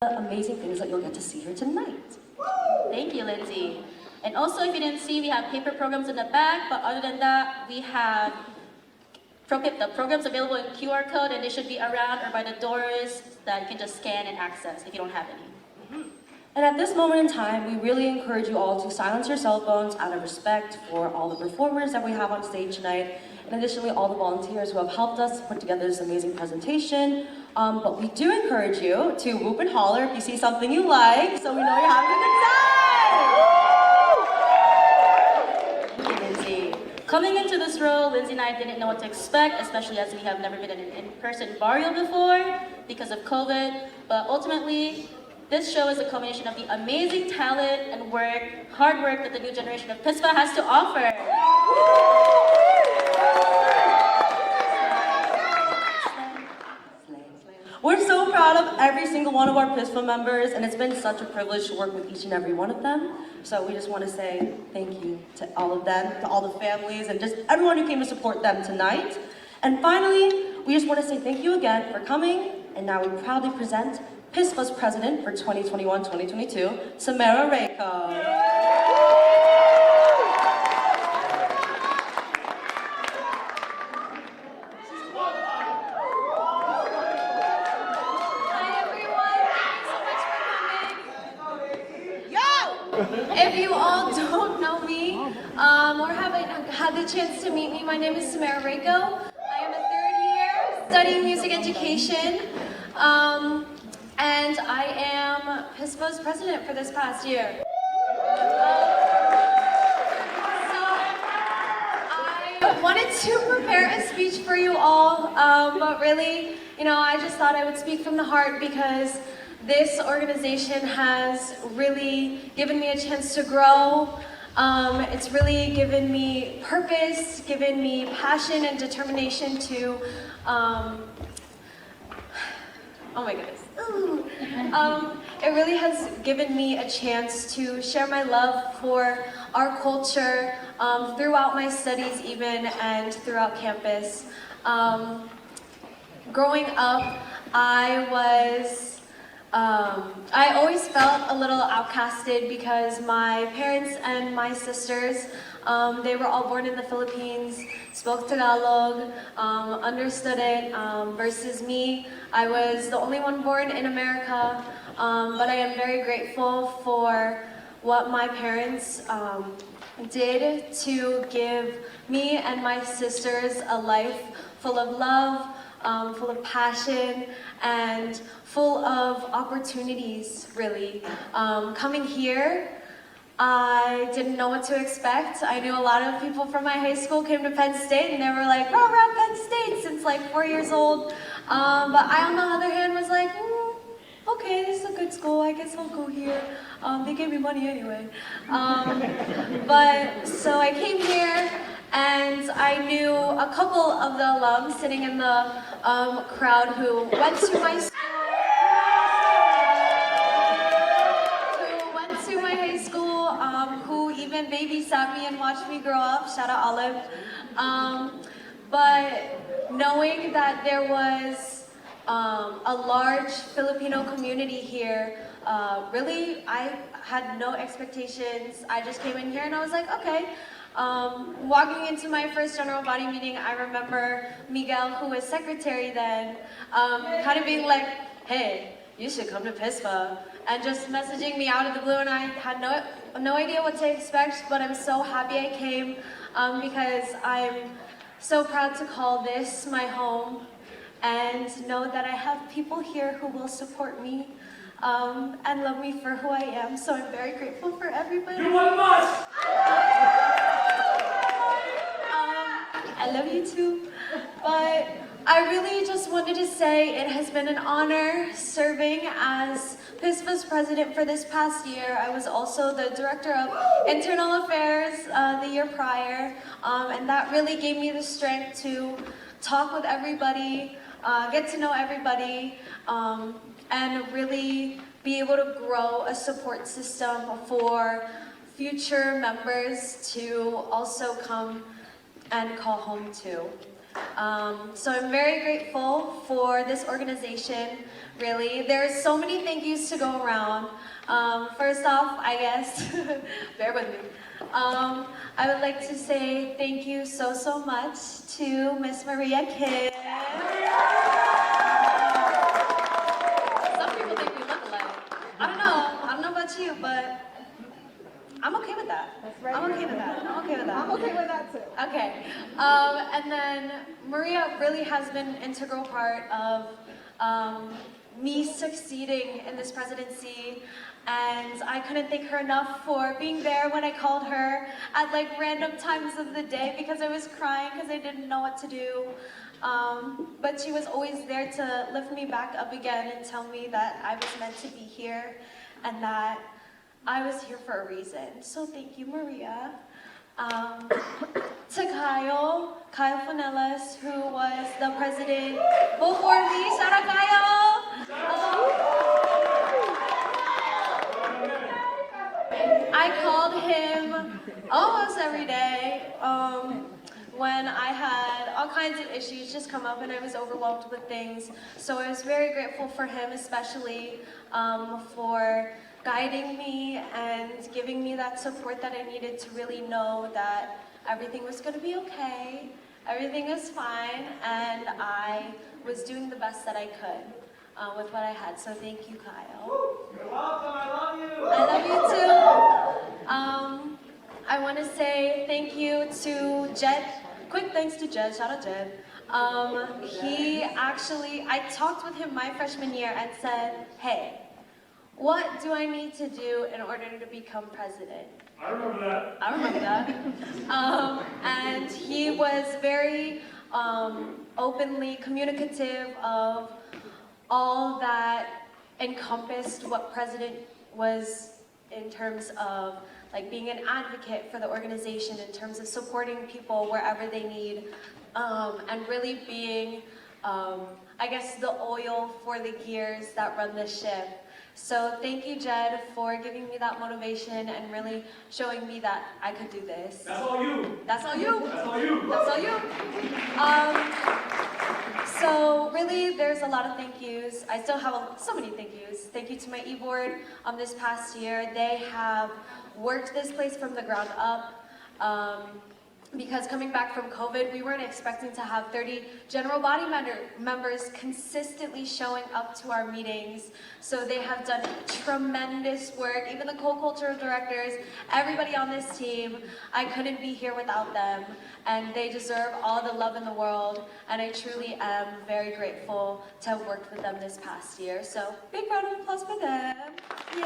amazing things that you'll get to see here tonight. Thank you, Lindsay. And also, if you didn't see, we have paper programs in the back, but other than that, we have the programs available in QR code, and they should be around or by the doors that you can just scan and access if you don't have any. And at this moment in time, we really encourage you all to silence your cell phones out of respect for all the performers that we have on stage tonight, and additionally all the volunteers who have helped us put together this amazing presentation. But we do encourage you to whoop and holler if you see something you like, so we know you're having a good time! Thank you, Lindsay. Coming into this role, Lindsay and I didn't know what to expect, especially as we have never been in an in-person Barrio before because of COVID, but ultimately, this show is a combination of the amazing talent and hard work that the new generation of PSFA has to offer. We're so proud of every single one of our PSFA members, and it's been such a privilege to work with each and every one of them. So we just want to say thank you to all of them, to all the families, and just everyone who came to support them tonight. And finally, we just want to say thank you again for coming, and now we proudly present PSFA's president for 2021-2022, Samara Reiko. If you all don't know me or haven't had the chance to meet me, my name is Samara Reiko. I am a third year studying music education, and I am PSFA's president for this past year. So I wanted to prepare a speech for you all, but really, I just thought I would speak from the heart because this organization has really given me a chance to grow. It's really given me purpose, given me passion and determination to, oh my goodness. It really has given me a chance to share my love for our culture throughout my studies even and throughout campus. Growing up, I always felt a little outcasted because my parents and my sisters, they were all born in the Philippines, spoke Tagalog, understood it, versus me. I was the only one born in America, but I am very grateful for what my parents did to give me and my sisters a life full of love, full of passion, and full of opportunities, really. Coming here, I didn't know what to expect. I knew a lot of people from my high school came to Penn State and they were like, "Rah, rah, Penn State," since like 4 years old. But I, on the other hand, was like, okay, this is a good school, I guess I'll go here. They gave me money anyway. But so I came here, and I knew a couple of the alums sitting in the crowd who went to my school, high school, who even babysat me and watched me grow up. Shout out Olive. But knowing that there was a large Filipino community here, really, I had no expectations. I just came in here and I was like, okay. Walking into my first general body meeting, I remember Miguel, who was secretary then, kind of being like, "Hey, you should come to PSFA," and just messaging me out of the blue, and I had no idea what to expect, but I'm so happy I came because I'm so proud to call this my home and know that I have people here who will support me and love me for who I am, so I'm very grateful for everybody. You want much? I love you too, but I really just wanted to say it has been an honor serving as PSFA's president for this past year. I was also the director of internal affairs the year prior, and that really gave me the strength to talk with everybody, get to know everybody, and really be able to grow a support system for future members to also come and call home to. So I'm very grateful for this organization, really. There's so many thank yous to go around. First off, I guess, bear with me. I would like to say thank you so much to Miss Maria Kim. Some people think we look alike. I don't know about you, but I'm okay with that. I'm okay with that. I'm okay with that too. Okay. And then Maria really has been an integral part of me succeeding in this presidency. And I couldn't thank her enough for being there when I called her at like random times of the day because I was crying because I didn't know what to do. But she was always there to lift me back up again and tell me that I was meant to be here and that I was here for a reason. So thank you, Maria. To Kyle Funelas, who was the president before me. Shout out Kyle! I called him almost every day when I had all kinds of issues just come up and I was overwhelmed with things. So I was very grateful for him, especially for guiding me and giving me that support that I needed to really know that everything was going to be okay, everything was fine, and I was doing the best that I could with what I had. So thank you, Kyle. You're welcome. I love you. I love you too. I want to say thank you to Jed. Quick thanks to Jed. Shout out Jed. I talked with him my freshman year and said, hey, what do I need to do in order to become president? I remember that. I remember that. And he was very openly communicative of all that encompassed what president was in terms of like being an advocate for the organization, in terms of supporting people wherever they need, and really being, I guess, the oil for the gears that run the ship. So thank you, Jed, for giving me that motivation and really showing me that I could do this. That's all you. That's all you. That's all you. That's all you. So really, there's a lot of thank yous. I still have so many thank yous. Thank you to my e-board this past year. They have worked this place from the ground up. Because coming back from COVID, we weren't expecting to have 30 general body members consistently showing up to our meetings. So they have done tremendous work, even the co-cultural directors, everybody on this team. I couldn't be here without them, and they deserve all the love in the world, and I truly am very grateful to have worked with them this past year. So big round of applause for them. Yay!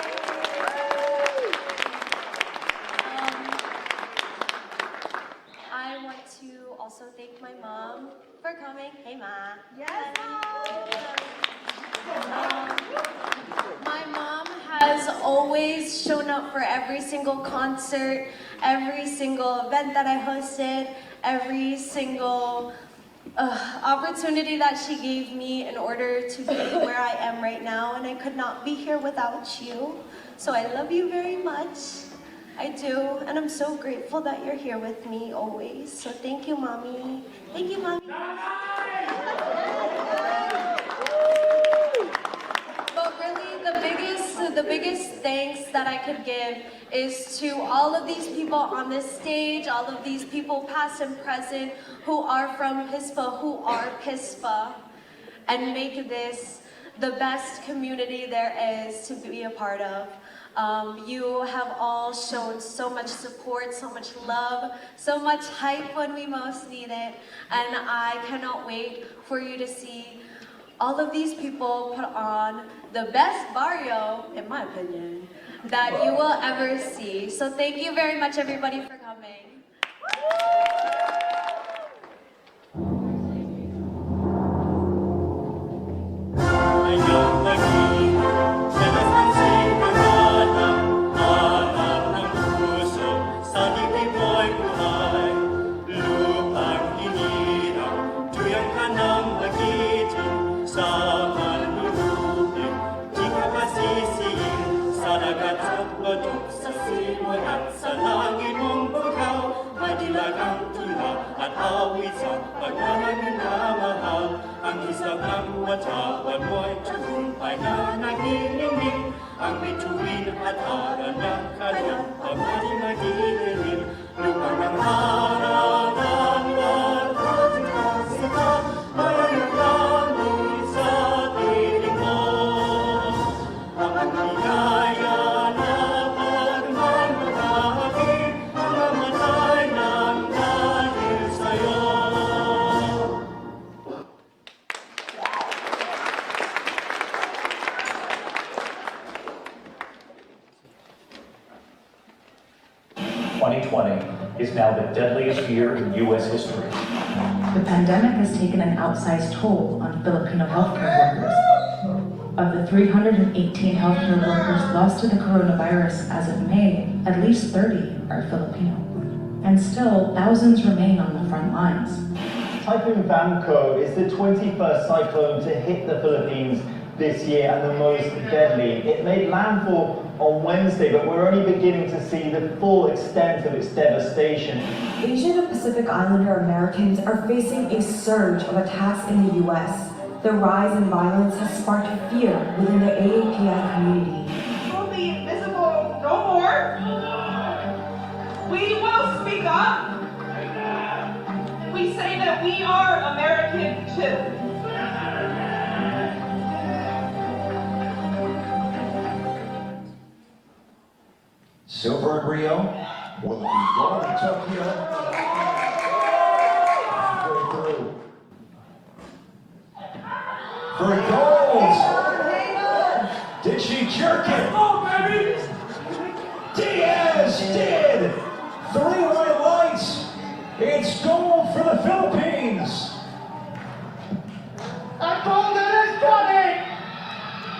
I want to also thank my mom for coming. Hey, Ma. Yes, My mom has always shown up for every single concert, every single event that I hosted, every single opportunity that she gave me in order to be where I am right now, and I could not be here without you. So I love you very much. I do, and I'm so grateful that you're here with me always. So thank you, Mommy. Thank you, Mommy. But really, the biggest thanks that I could give is to all of these people on this stage, all of these people past and present who are from PSFA, who are PSFA, and make this the best community there is to be a part of. You have all shown so much support, so much love, so much hype when we most need it, and I cannot wait for you to see all of these people put on the best barrio, in my opinion, that you will ever see. So thank you very much, everybody, for coming. At awit sa pagmamahal, Ang isang ng watsawan mo'y tagumpay na nagningning. Ang bituin at harang ng kanyang pag-ati nagdidilim. Lupa ng harang ng lahat kasita, bayan ng langit sa piling mo. Ang biyaya na pagmamahagi, ang mamatay ng dahil sa'yo. 2020 is now the deadliest year in U.S. history. The pandemic has taken an outsized toll on Filipino healthcare workers. Of the 318 healthcare workers lost to the coronavirus as of May, at least 30 are Filipino. And still, thousands remain on the front lines. Typhoon Bamko is the 21st cyclone to hit the Philippines this year and the most deadly. It made landfall on Wednesday, but we're only beginning to see the full extent of its devastation. Asian and Pacific Islander Americans are facing a surge of attacks in the U.S. The rise in violence has sparked fear within the AAPI community. We'll be invisible no more. We will speak up. We say that we are American too. Silver in Rio, will it be gold in Tokyo? Halfway through. For gold! Did she jerk it? Oh, baby! Diaz did! 3 white lights! It's gold for the Philippines! And Golden is coming!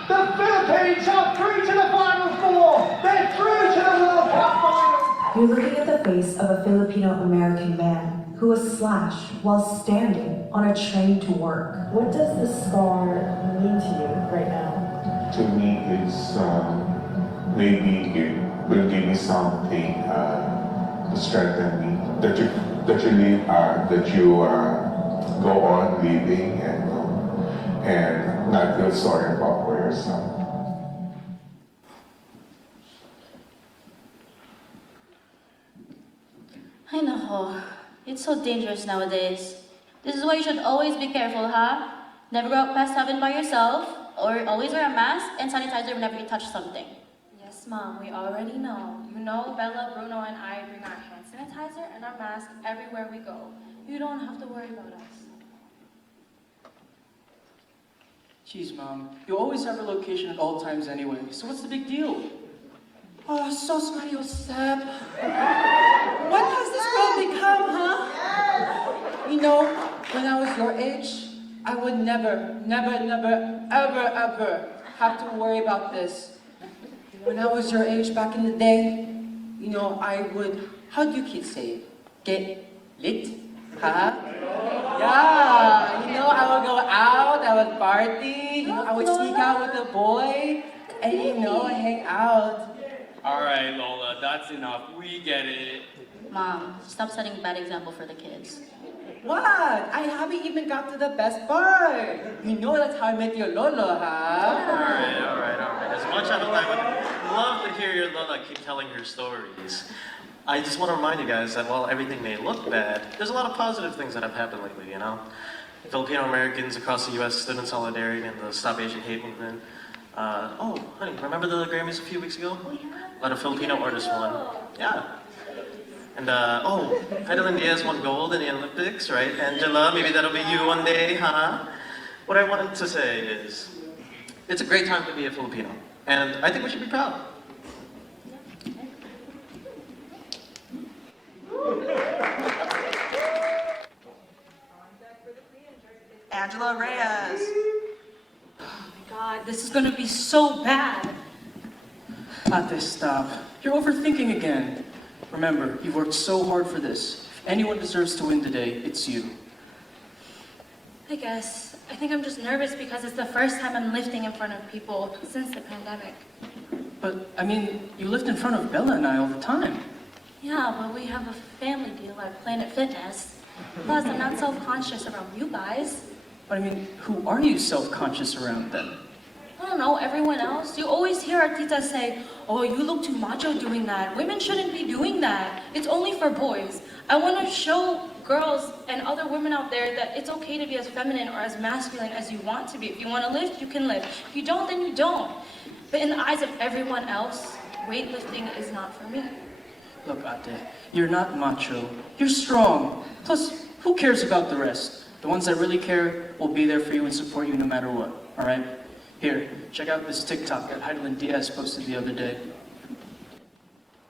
The Philippines are through to the Final Four! They're through to the World Cup final! You're looking at the face of a Filipino-American man who was slashed while standing on a train to work. What does this scar mean to you right now? To me, it's maybe it will give me something to strengthen me. That you live, that you go on living and not feel sorry about for yourself. Ay nako, it's so dangerous nowadays. This is why you should always be careful, huh? Never go out past 7 by yourself, or always wear a mask and sanitizer whenever you touch something. Yes, Mom, we already know. You know Bella, Bruno, and I bring our hand sanitizer and our mask everywhere we go. You don't have to worry about us. Jeez, Mom, you always have her location at all times anyway, so what's the big deal? Oh, so sorry, Josep. What has this world become, huh? You know, when I was your age, I would never, ever have to worry about this. When I was your age back in the day, you know, I would, how do you kids say it? Get lit? Huh? Yeah, you know, I would go out, I would party, you know, I would sneak out with a boy, and you know, hang out. Alright, Lola, that's enough. We get it. Mom, stop setting a bad example for the kids. What? I haven't even got to the best part. You know that's how I met your Lolo, huh? Alright. As much as I would love to hear your Lola keep telling her stories, I just want to remind you guys that while everything may look bad, there's a lot of positive things that have happened lately, you know? Filipino Americans across the U.S. stood in solidarity in the Stop Asian Hate movement. Oh, honey, remember the Grammys a few weeks ago? A lot of Filipino artists won. Yeah. And, Heidelin Diaz won gold in the Olympics, right? Angela, maybe that'll be you one day, huh? What I wanted to say is, it's a great time to be a Filipino. And I think we should be proud. Angela Reyes. God, this is gonna be so bad. Ate, stop. You're overthinking again. Remember, you've worked so hard for this. If anyone deserves to win today, it's you. I guess. I think I'm just nervous because it's the first time I'm lifting in front of people since the pandemic. But, I mean, you lift in front of Bella and I all the time. Yeah, but we have a family deal at Planet Fitness. Plus, I'm not self-conscious around you guys. But I mean, who are you self-conscious around then? I don't know, everyone else. You always hear our titas say, oh, you look too macho doing that. Women shouldn't be doing that. It's only for boys. I want to show girls and other women out there that it's okay to be as feminine or as masculine as you want to be. If you want to lift, you can lift. If you don't, then you don't. But in the eyes of everyone else, weightlifting is not for me. Look, Ate, you're not macho. You're strong. Plus, who cares about the rest? The ones that really care will be there for you and support you no matter what, all right? Here, check out this TikTok that Heidelin DS posted the other day.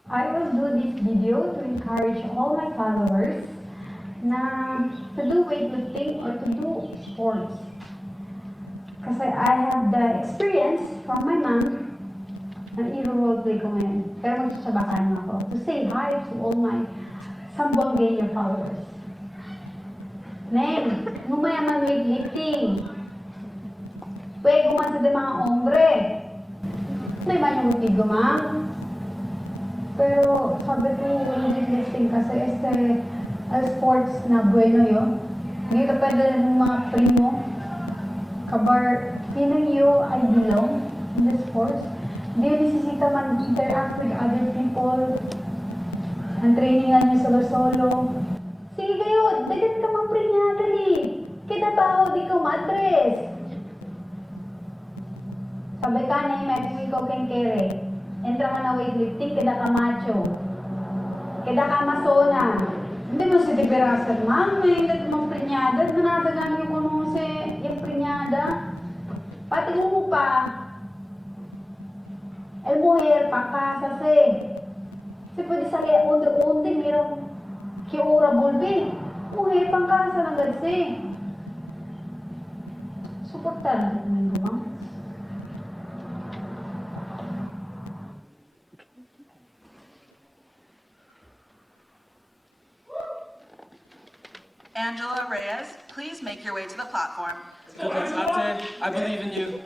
I will do this video to encourage all my followers to do weightlifting or to do sports. Kasi I have the experience from my mom na i-roleplay ko ngayon. Pero magsasabakan ako to say hi to all my Sambuangueño followers. Name, numayaman weightlifting. Pwede guman sa mga ombre. May ba yung video, ma'am? Pero sabi ko, weightlifting kasi sports na bueno yun. Hindi ka pwede ng mga primo. Kabar, feeling you I belong in the sports. Hindi yung nisisita man interact with other people. Ang trainingan niyo solo-solo. Sige kayo, dagat ka mamprinya, dali. Kinabaho di ko madres. Sabi ka na yung may ko keng kere. Entra ka na weightlifting, kada ka macho. Kada ka masona. Hindi mo si Tiberasan, ma'am, may hindi mong prenyada. Nanatagan niyo kung si yung prenyada. Pati mo pa. El mujer, pakasa si. Si pwede sa liya, unde-unde, mayroong kiura bulbi. Mujer, pangkasa ng gansi. Suportan naman ko, ma'am. Angela Reyes, please make your way to the platform. Good, that's Ate. I believe in you.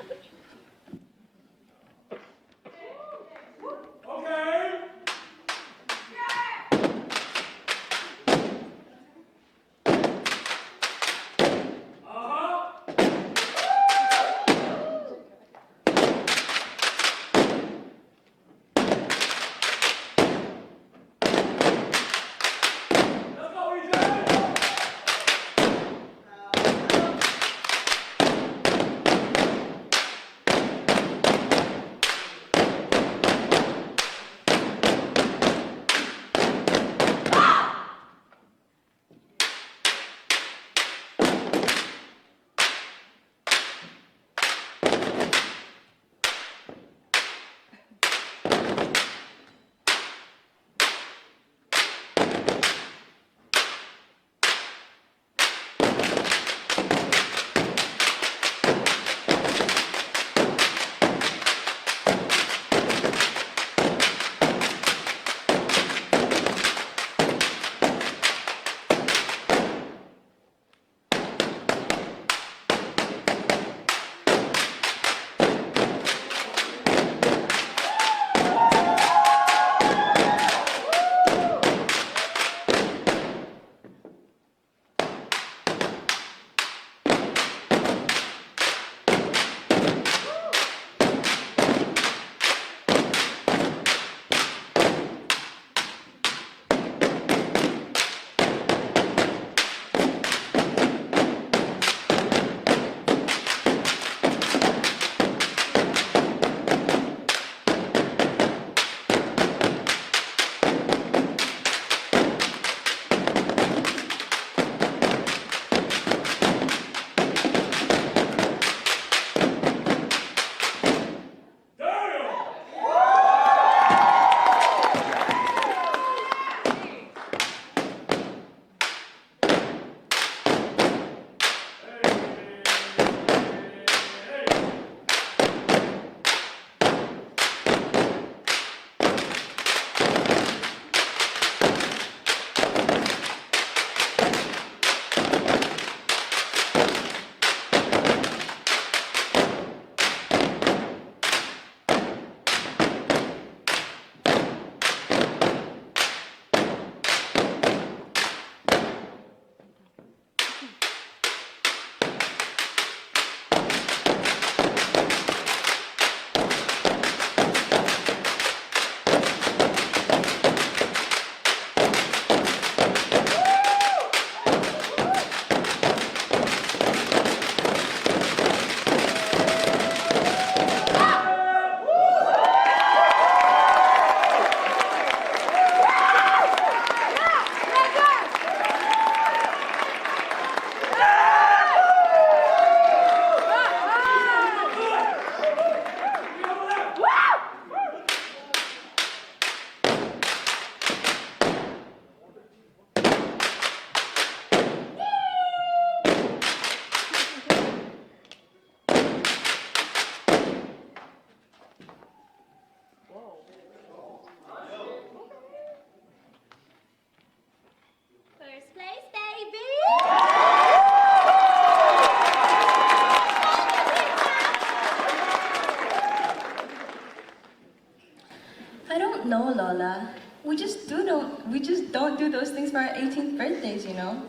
I don't know, Lola. We just don't do those things for our 18th birthdays, you know?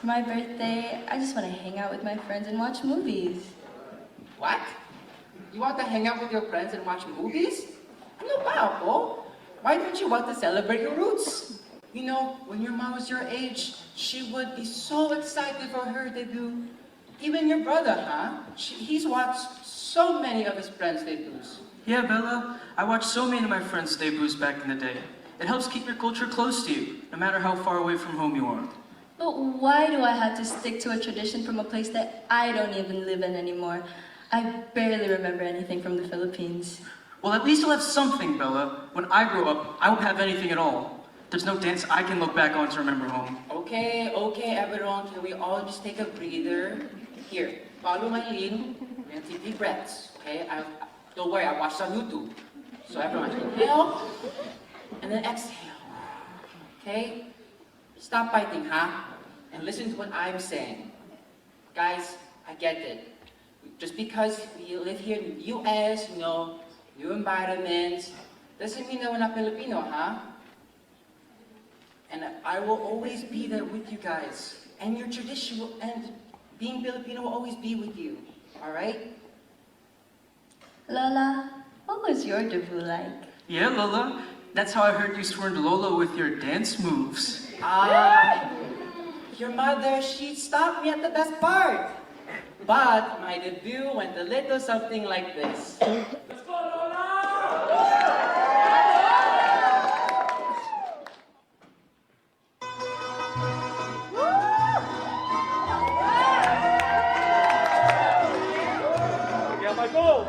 For my birthday, I just want to hang out with my friends and watch movies. What? You want to hang out with your friends and watch movies? Ano ba ako? Why don't you want to celebrate your roots? You know, when your mom was your age, she would be so excited for her debut. Even your brother, huh? He's watched so many of his friends' debuts. Yeah, Bella, I watched so many of my friends' debuts back in the day. It helps keep your culture close to you, no matter how far away from home you are. But why do I have to stick to a tradition from a place that I don't even live in anymore? I barely remember anything from the Philippines. Well, at least you'll have something, Bella. When I grow up, I won't have anything at all. There's no dance I can look back on to remember home. Okay, everyone, can we all just take a breather? Here, follow my lead. We're gonna take deep breaths, okay? Don't worry, I watched on YouTube. So everyone, inhale, and then exhale, okay? Stop fighting, huh? And listen to what I'm saying. Guys, I get it. Just because we live here in the US, you know, new environments, doesn't mean that we're not Filipino, huh? And I will always be there with you guys. And your tradition will, and being Filipino will always be with you, all right? Lola, what was your debut like? Yeah, Lola. That's how I heard you swarmed Lola with your dance moves. Your mother, she stopped me at the best part. But my debut went a little something like this. Let's go, Lola! Get my goal!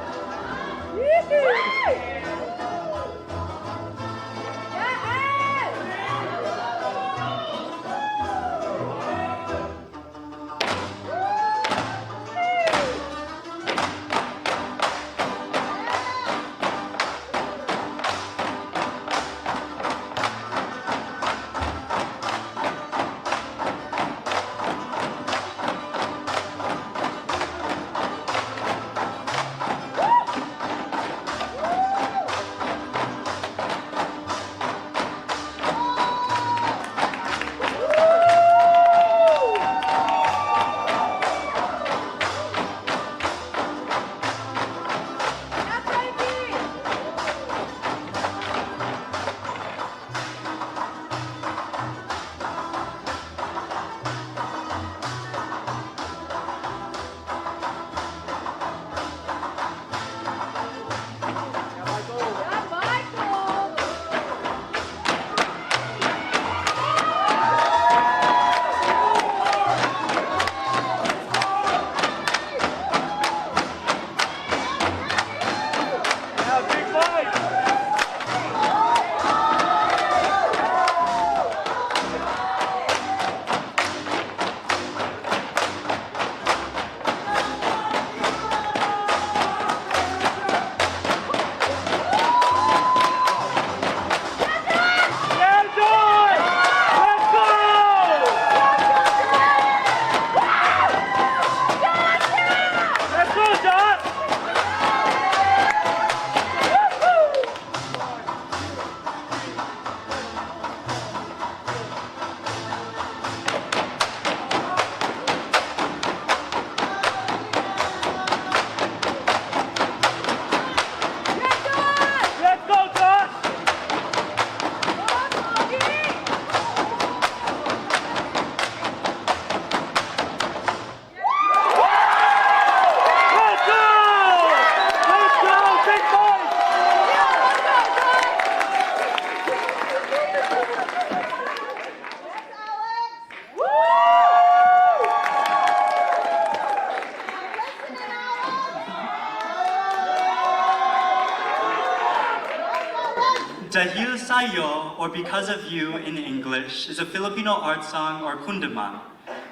Dahil Sa'yo, or Because of You in English, is a Filipino art song or kundaman.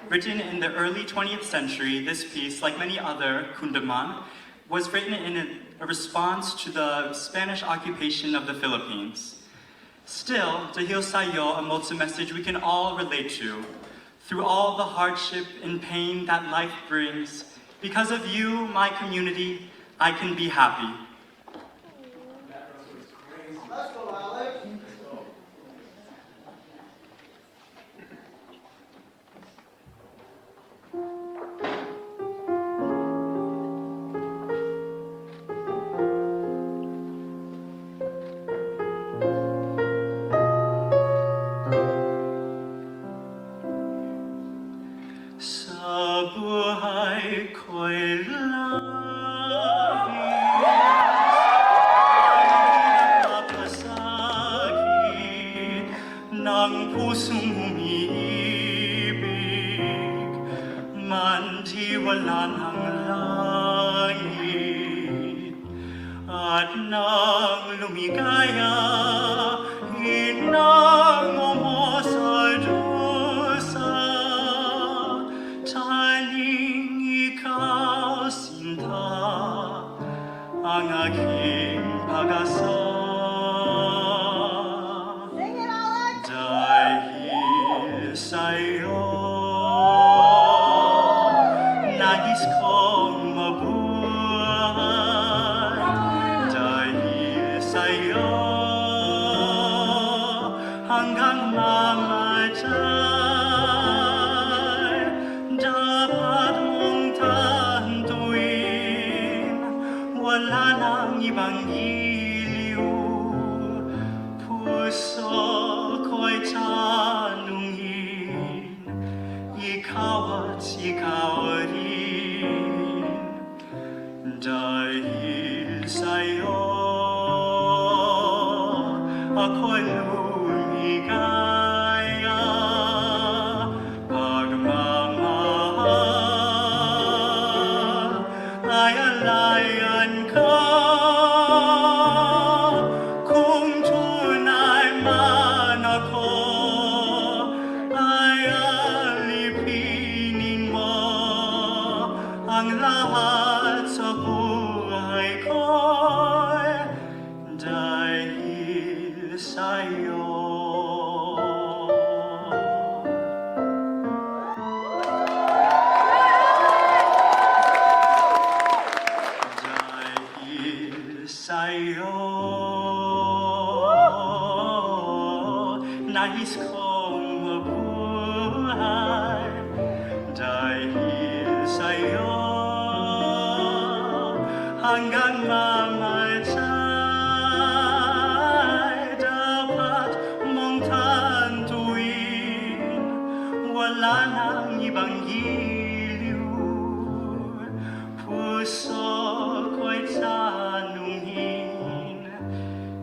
Written in the early 20th century, this piece, like many other kundaman, was written in a response to the Spanish occupation of the Philippines. Still, Dahil Sa'yo emotes a message we can all relate to. Through all the hardship and pain that life brings, because of you, my community, I can be happy. Let's go, wala ng langit. At nang lumigaya, inangomo sa dusa, taning ikaw sinta, ang aking pag-asa. Dahil sa'yo, nais kong mabuhay. Dahil sa'yo, hanggang mamatay, dapat mong tantuin, wala nang ibang giliw. Puso ko'y tanungin, ikaw at ikaw rin. Dahil sa'yo, ako'y lumigaya. Pagmamahal ay alayan ka. Kung tunay man ako, ay alipinin mo ang lahat sa buhay ko dahil sa'yo. Dahil sa'yo, nais kong mabuhay. Dahil sa'yo, hanggang mamatay, dapat mong tantuin, wala nang ibang giliw. Puso ko'y tanungin,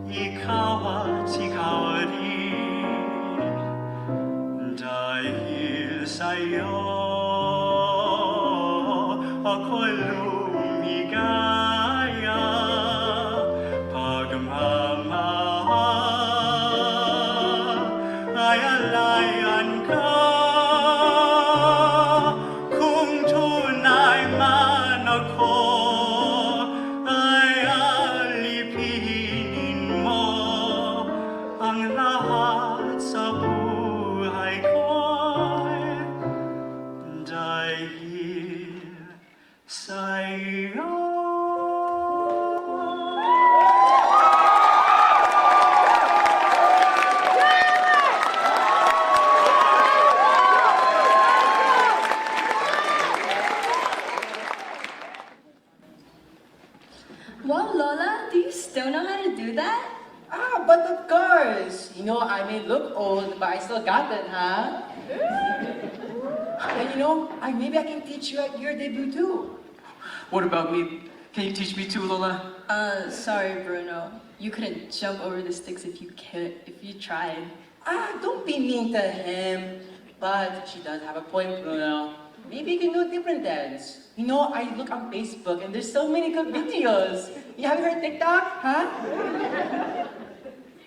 ikaw at ikaw rin. Dahil sa'yo, ako'y lumigaya. Pagmamahal ay alayan ka. Kung tunay man ako, ay alipinin mo ang lahat sa buhay ko dahil sa'yo. Wow, Lola, do you still know how to do that? Ah, but of course. You know, I may look old, but I still got it, huh? And you know, maybe I can teach you at your debut too. What about me? Can you teach me too, Lola? Sorry, Bruno. You couldn't jump over the sticks if you tried. Ah, don't be mean to him. But she does have a point, Bruno. Maybe you can do a different dance. You know, I look on Facebook and there's so many good videos. You haven't heard TikTok, huh?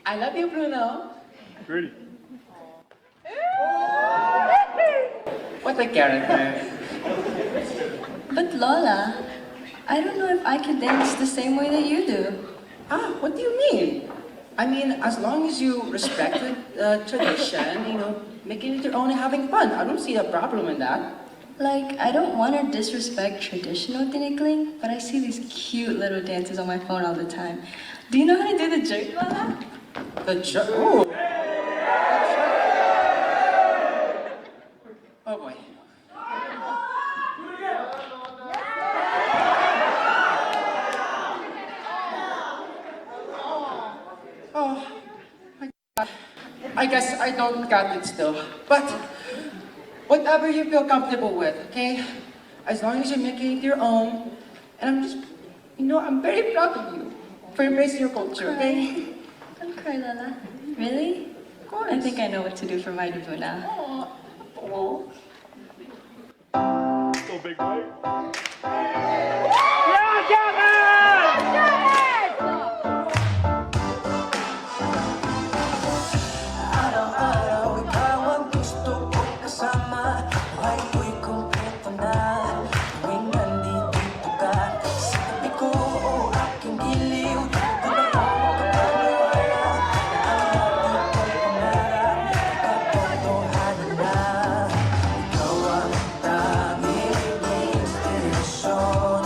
I love you, Bruno. Pretty. What a character. But Lola, I don't know if I can dance the same way that you do. Ah, what do you mean? I mean, as long as you respect the tradition, you know, making it your own and having fun. I don't see a problem in that. Like, I don't want to disrespect traditional tinikling, but I see these cute little dances on my phone all the time. Do you know how to do the jerk, Lola? The jerk? Ooh. Oh boy. Oh my God. I guess I don't got it still. But whatever you feel comfortable with, okay? As long as you're making it your own. And I'm just, you know, I'm very proud of you for embracing your culture, okay? Don't cry, Lola. Really? Of course. I think I know what to do for my debut now. Oh. go, big boy. Araw-araw ikaw ang gusto kong kasama. Buhay ko'y kumpleto na tuwing nandito ka sa tabi ko o aking giliw. Tuloy mo kapaniwala na ang ating pangarap katotohanan na. Ikaw ang tanging inspirasyon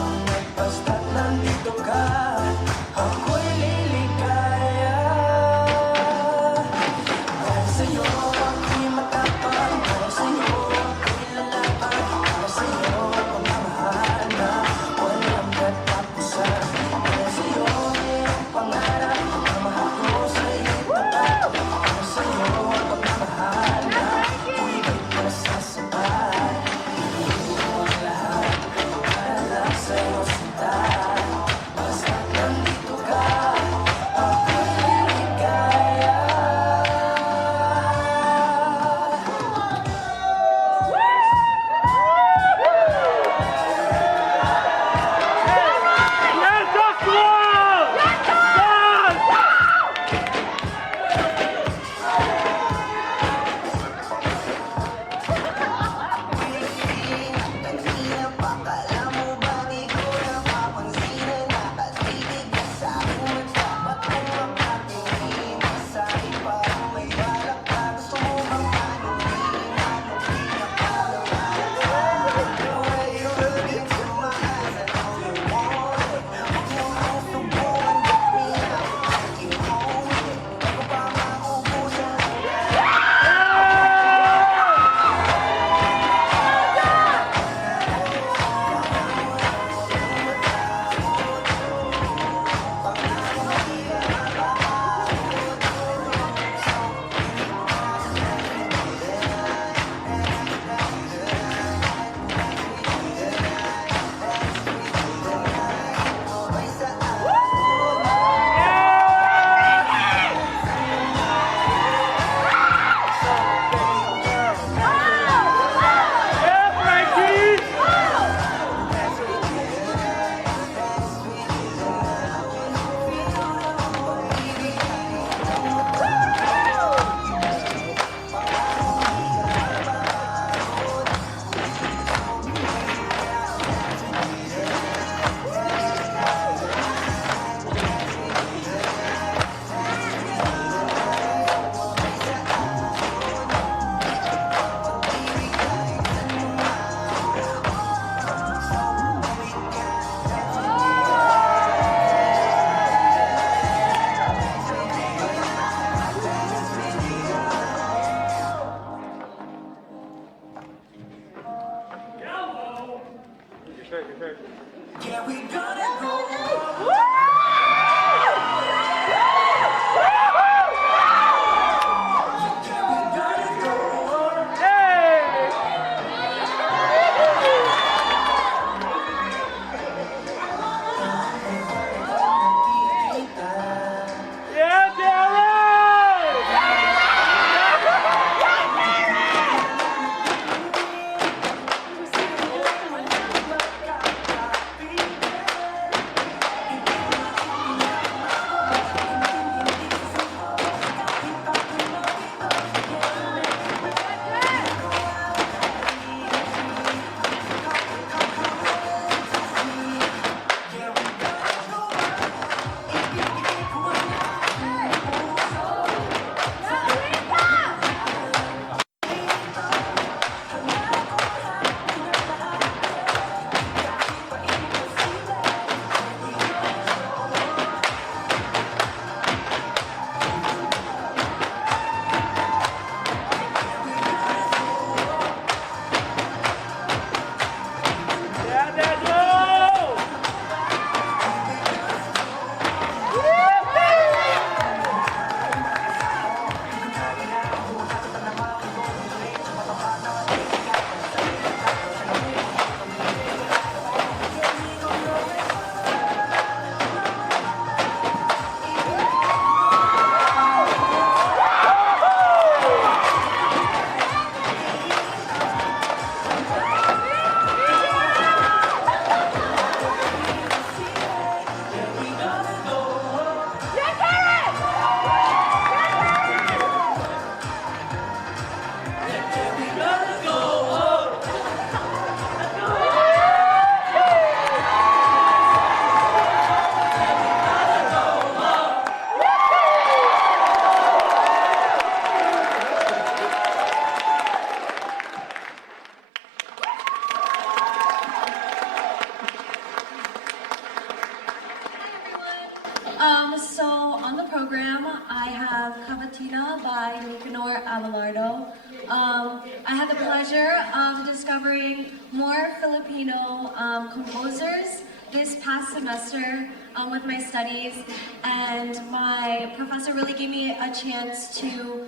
program, I have Cavatina by Nicanor Abelardo. I had the pleasure of discovering more Filipino composers this past semester with my studies, and my professor really gave me a chance to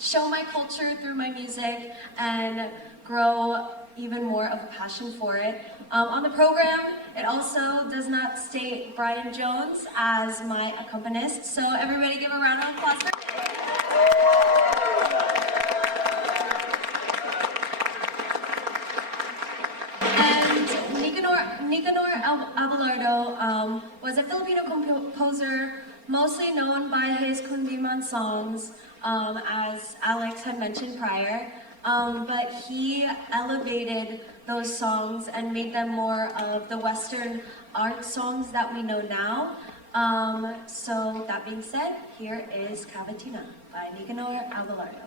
show my culture through my music and grow even more of a passion for it. On the program, it also does not state Brian Jones as my accompanist, so everybody give a round of applause for Nicanor Abelardo was a Filipino composer mostly known by his kundiman songs, as Alex had mentioned prior, but he elevated those songs and made them more of the Western art songs that we know now. So that being said, here is Cavatina by Nicanor Abelardo.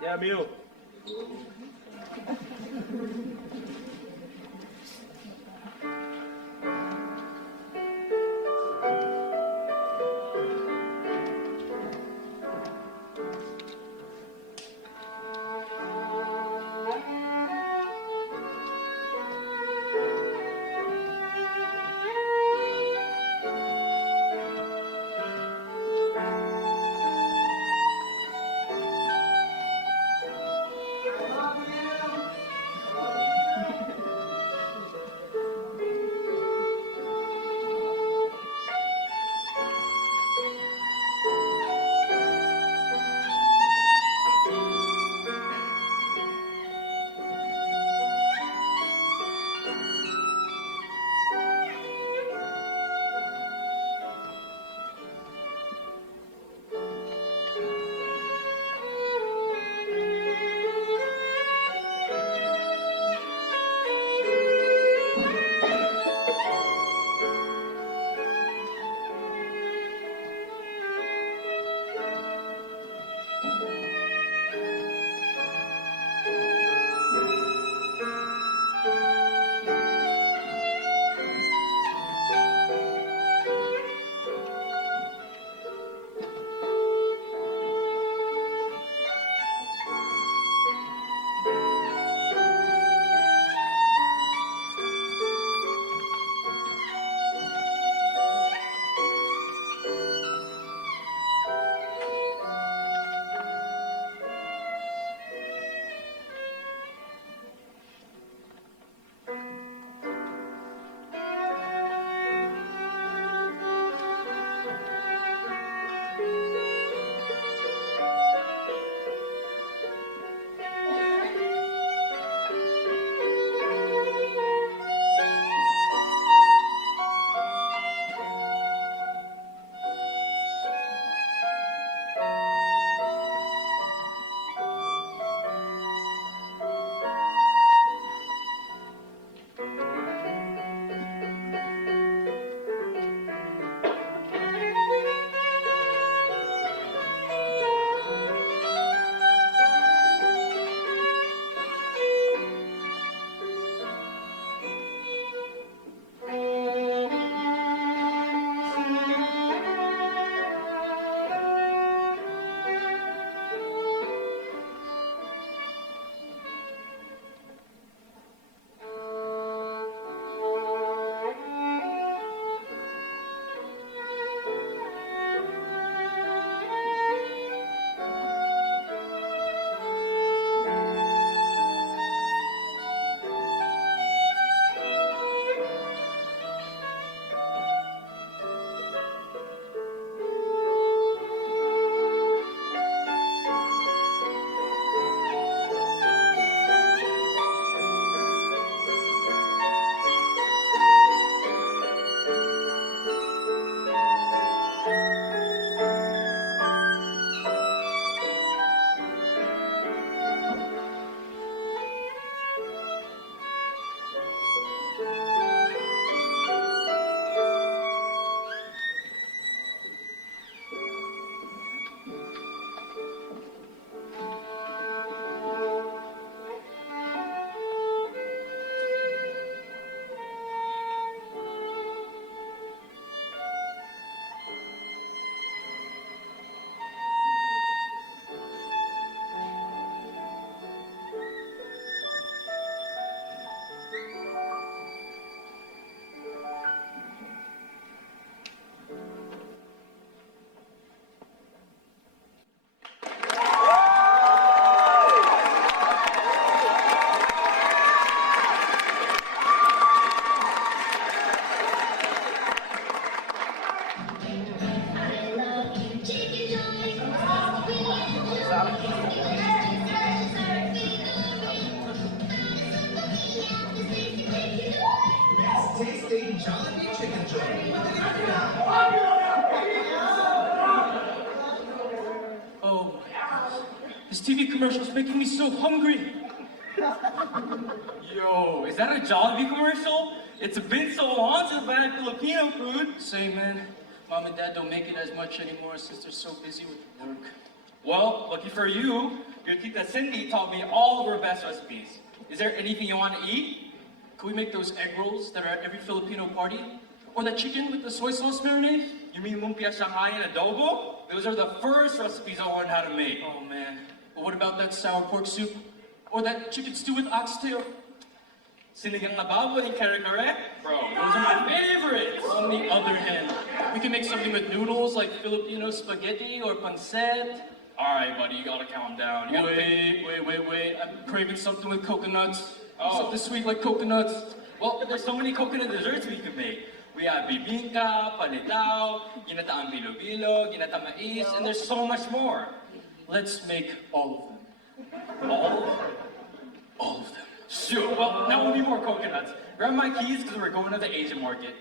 Yeah, Bill. Jollibee Chicken Joint. Oh my gosh. This TV commercial is making me so hungry. Yo, is that a Jollibee commercial? It's been so long since I had Filipino food. Say, man, Mom and Dad don't make it as much anymore since they're so busy with work. Well, lucky for you, your tita Cindy taught me all of her best recipes. Is there anything you want to eat? Can we make those egg rolls that are at every Filipino party? Or that chicken with the soy sauce marinade? You mean lumpia Shanghai and adobo? Those are the first recipes I learned how to make. Oh man. But what about that sour pork soup? Or that chicken stew with oxtail? Sinigang na baboy and kare-kare? Bro, those are my favorites! On the other hand, we can make something with noodles like Filipino spaghetti or pancit. Alright, buddy, you gotta calm down. Wait. I'm craving something with coconuts. Oh. Something sweet like coconuts. Well, there's so many coconut desserts we can make. We have bibingka, panitao, ginataang bilo-bilo, ginataang mais, and there's so much more. Let's make all of them. All? All of them. Sure, well, now we'll need more coconuts. Grab my keys because we're going to the Asian market.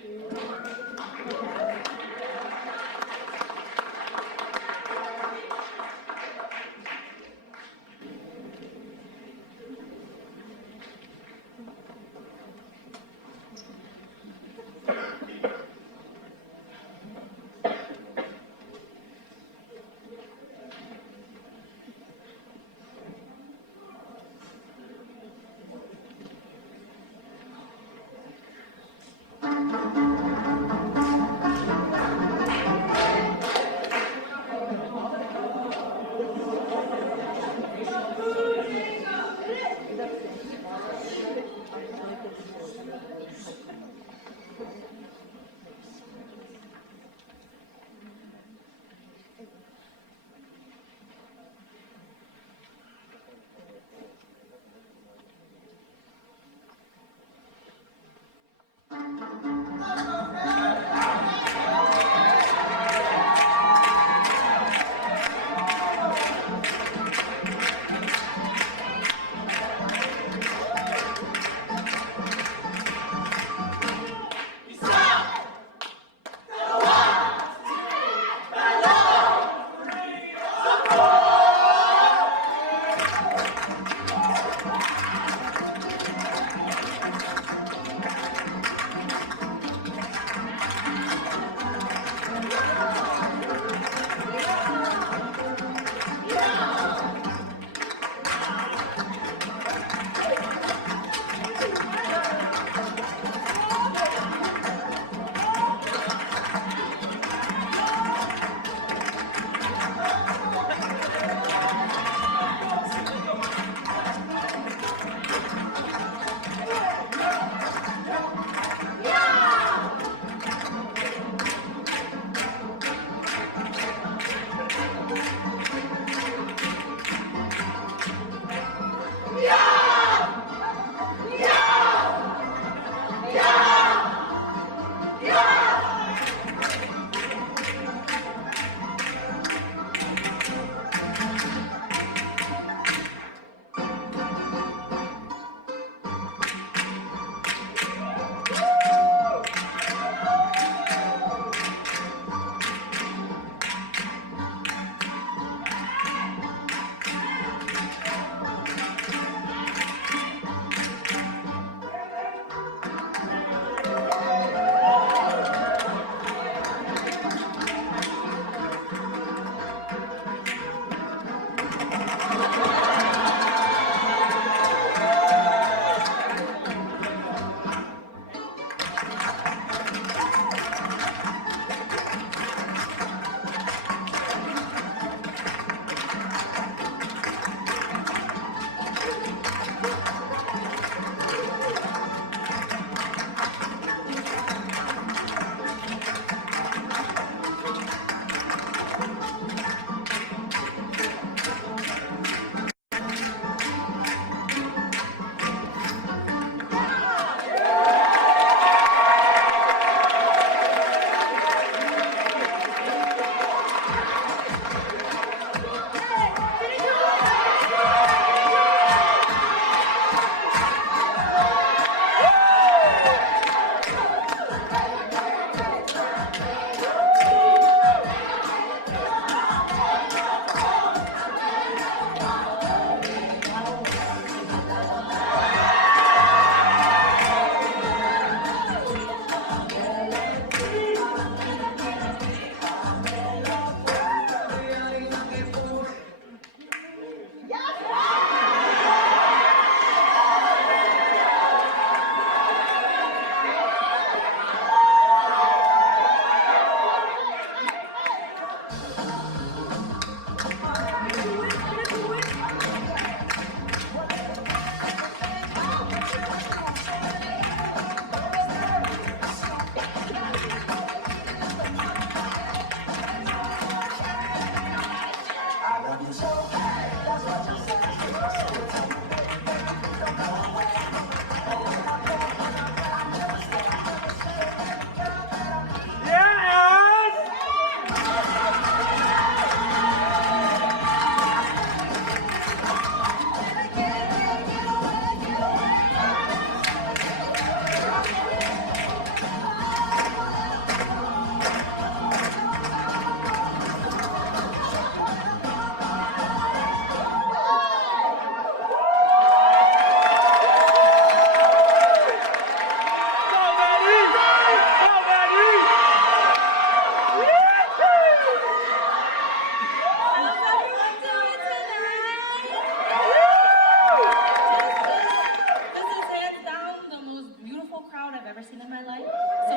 This is hands down the most beautiful crowd I've ever seen in my life. So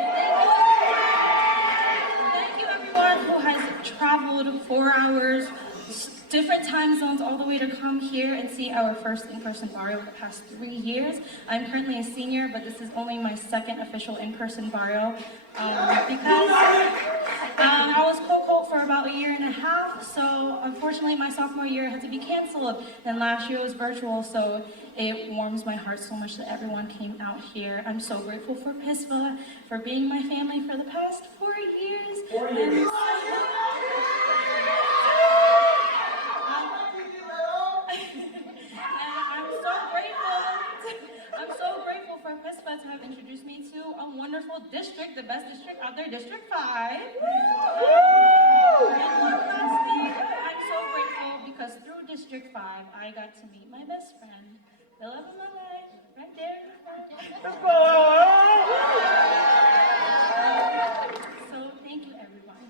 thank you everyone who has traveled 4 hours, different time zones all the way to come here and see our first in-person Barrio the past 3 years. I'm currently a senior, but this is only my second official in-person Barrio because I was co-coach for about 1.5 years, so unfortunately my sophomore year had to be canceled, and last year was virtual, so it warms my heart so much that everyone came out here. I'm so grateful for PSFA, for being my family for the past 4 years. 4 years. I'm so grateful for PSFA to have introduced me to a wonderful district, the best district out there, District 5. And lastly, I'm so grateful because through District 5, I got to meet my best friend, the love of my life, right there in the front. So thank you, everyone.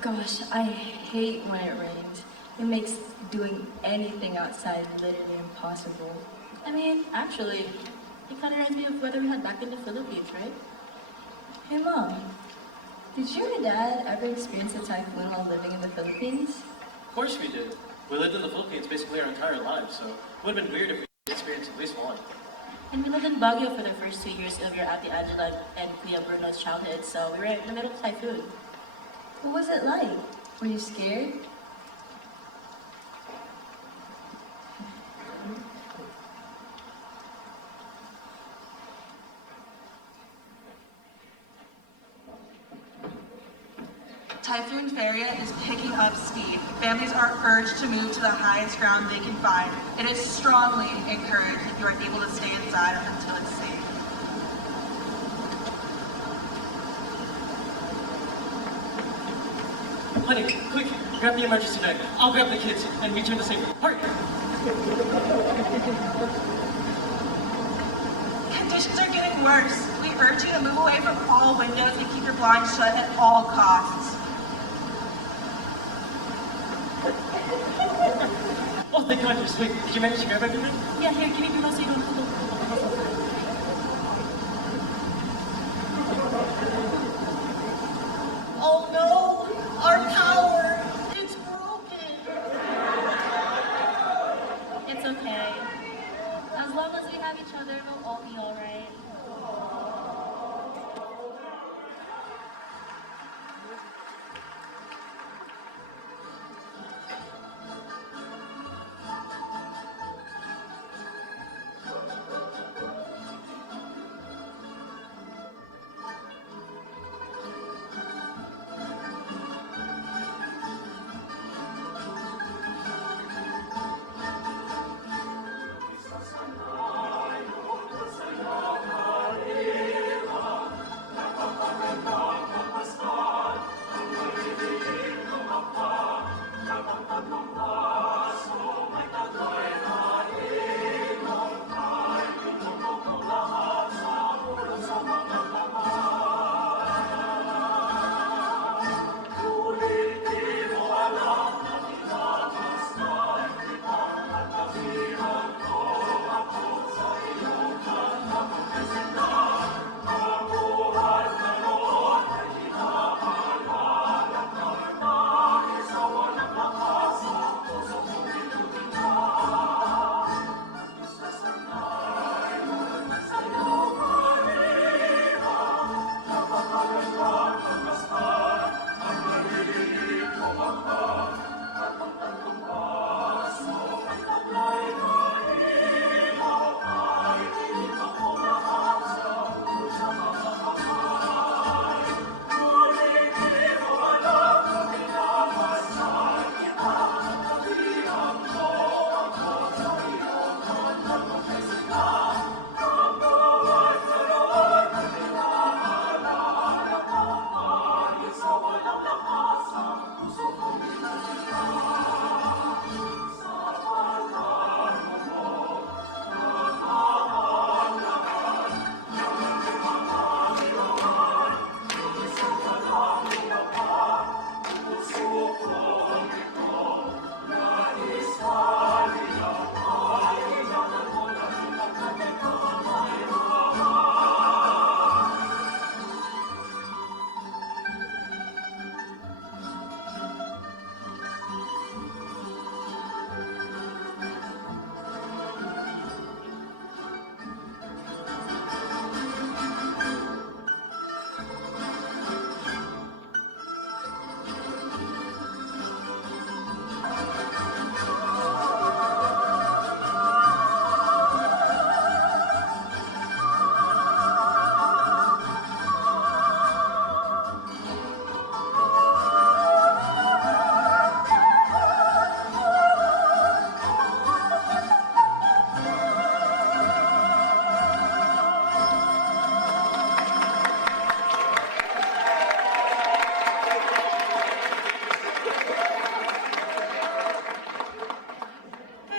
Gosh, I hate when it rains. It makes doing anything outside literally impossible. I mean, actually, it kind of reminds me of weather we had back in the Philippines, right? Hey Mom, did you and Dad ever experience a typhoon while living in the Philippines? Of course we did. We lived in the Philippines basically our entire lives, so it would have been weird if we experienced at least one. And we lived in Baguio for the first 2 years of your Ate Angela and Kuya Bruno's childhood, so we were in the middle of typhoon. What was it like? Were you scared? Typhoon Feria is picking up speed. Families are urged to move to the highest ground they can find. It is strongly encouraged if you are able to stay inside until it's safe. Honey, quick, grab the emergency bag. I'll grab the kids and meet you in the safe room. Hurry! Conditions are getting worse. We urge you to move away from all windows and keep your blinds shut at all costs. Oh, thank God you're asleep. Did you manage to grab everything? Yeah, here, give me your so you don't hold Oh no! Our power! It's broken! It's okay. As long as we have each other, we'll all be alright.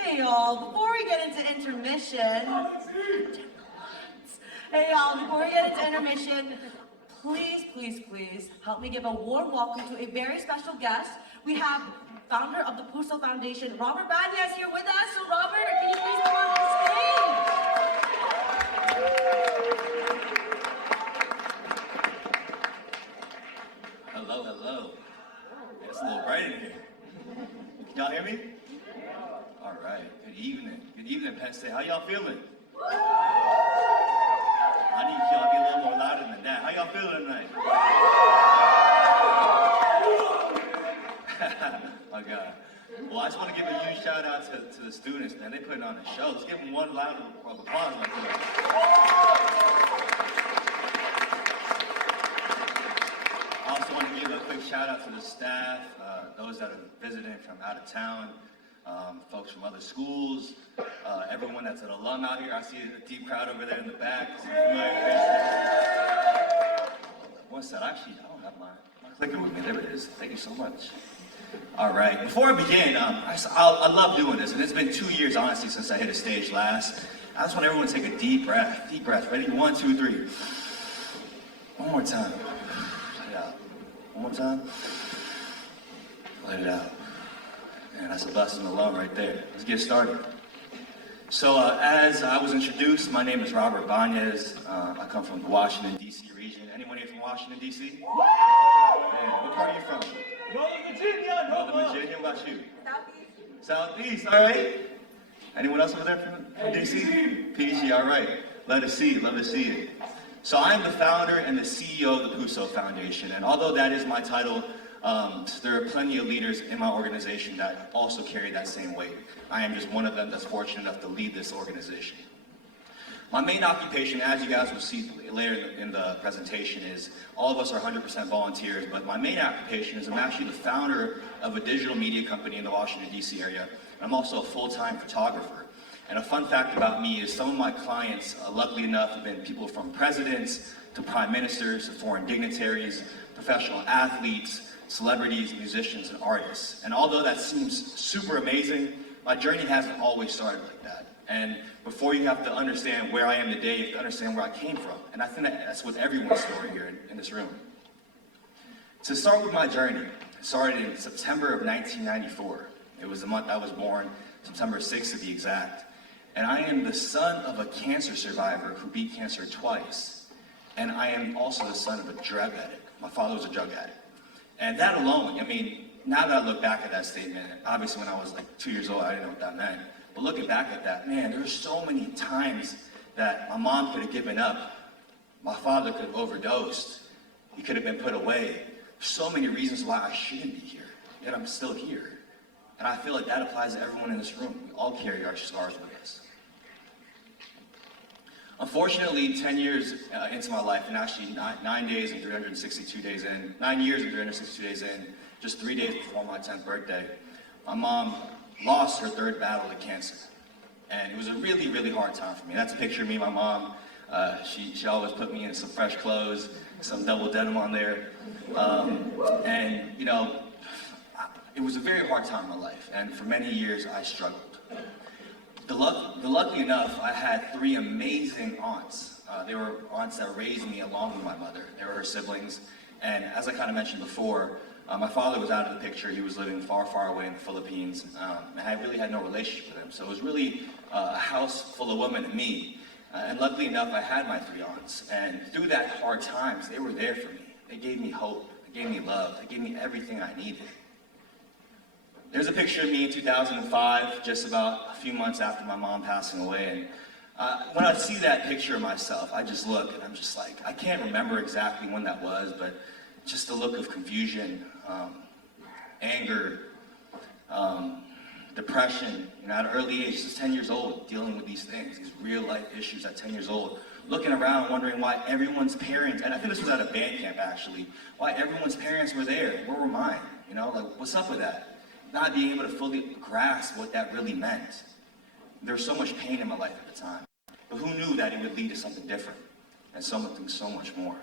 Hey y'all, before we get into intermission, please help me give a warm welcome to a very special guest. We have founder of the Puso Foundation, Robert Banyas, here with us. So Robert, can you please come on the stage? Hello. It's a little bright in here. Can y'all hear me? All right. Good evening, Penn State. How y'all feeling? I need y'all to be a little more louder than that. How y'all feeling tonight? My God. Well, I just want to give a huge shout out to the students, man. They putting on a show. Let's give them one round of applause like that. I also want to give a quick shout out to the from out of town, folks from other schools, everyone that's an alum out here. I see a deep crowd over there in the back. Some familiar faces. What's that? Actually, I don't have my clicker with me. There it is. Thank you so much. All right. Before I begin, I love doing this, and it's been 2 years, honestly, since I hit a stage last. I just want everyone to take a deep breath. Deep breath. Ready? 1, 2, 3. One more time. Let it out. One more time. Let it out. And that's a blessing alone right there. Let's get started. So as I was introduced, my name is Robert Banez. I come from the Washington, D.C. region. Anyone here from Washington, D.C.? Yeah. What part are you from? Northern Virginia. Northern Virginia. What about you? Southeast. Southeast. All right. Anyone else over there from D.C.? PG. All right. Love to see it. Love to see it. So I'm the founder and the CEO of the Puso Foundation. And although that is my title, there are plenty of leaders in my organization that also carry that same weight. I am just one of them that's fortunate enough to lead this organization. My main occupation, as you guys will see later in the presentation, is all of us are 100% volunteers, but my main occupation is I'm actually the founder of a digital media company in the Washington, D.C. area. And I'm also a full-time photographer. And a fun fact about me is some of my clients, luckily enough, have been people from presidents to prime ministers to foreign dignitaries, professional athletes, celebrities, musicians, and artists. And although that seems super amazing, my journey hasn't always started like that. And before you have to understand where I am today, you have to understand where I came from. And I think that's with everyone's story here in this room. To start with my journey, it started in September of 1994. It was the month I was born, September 6th to be exact. And I am the son of a cancer survivor who beat cancer twice. And I am also the son of a drug addict. My father was a drug addict. And that alone, I mean, now that I look back at that statement, obviously when I was like 2 years old, I didn't know what that meant. But looking back at that, man, there's so many times that my mom could have given up. My father could have overdosed. He could have been put away. There's so many reasons why I shouldn't be here, yet I'm still here. And I feel like that applies to everyone in this room. We all carry our scars with us. Unfortunately, 10 years into my life, and actually 9 days and 362 days in, 9 years and 362 days in, just 3 days before my 10th birthday, my mom lost her third battle to cancer. And it was a really, really hard time for me. That's a picture of me and my mom. She always put me in some fresh clothes, some double denim on there. And, you know, it was a very hard time in my life. And for many years, I struggled. Luckily enough, I had 3 amazing aunts. They were aunts that raised me along with my mother. They were her siblings. And as I kind of mentioned before, my father was out of the picture. He was living far, far away in the Philippines. And I really had no relationship with him. So it was really a house full of women and me. And luckily enough, I had my 3 aunts. And through that hard times, they were there for me. They gave me hope. They gave me love. They gave me everything I needed. There's a picture of me in 2005, just about a few months after my mom passing away. And when I see that picture of myself, I just look and I'm just like, I can't remember exactly when that was, but just the look of confusion, anger, depression, you know, at an early age, just 10 years old, dealing with these things, these real life issues at 10 years old, looking around, wondering why everyone's parents, and I think this was at a band camp actually, why everyone's parents were there, where were mine? You know, like, what's up with that? Not being able to fully grasp what that really meant. There was so much pain in my life at the time. But who knew that it would lead to something different and something so much more?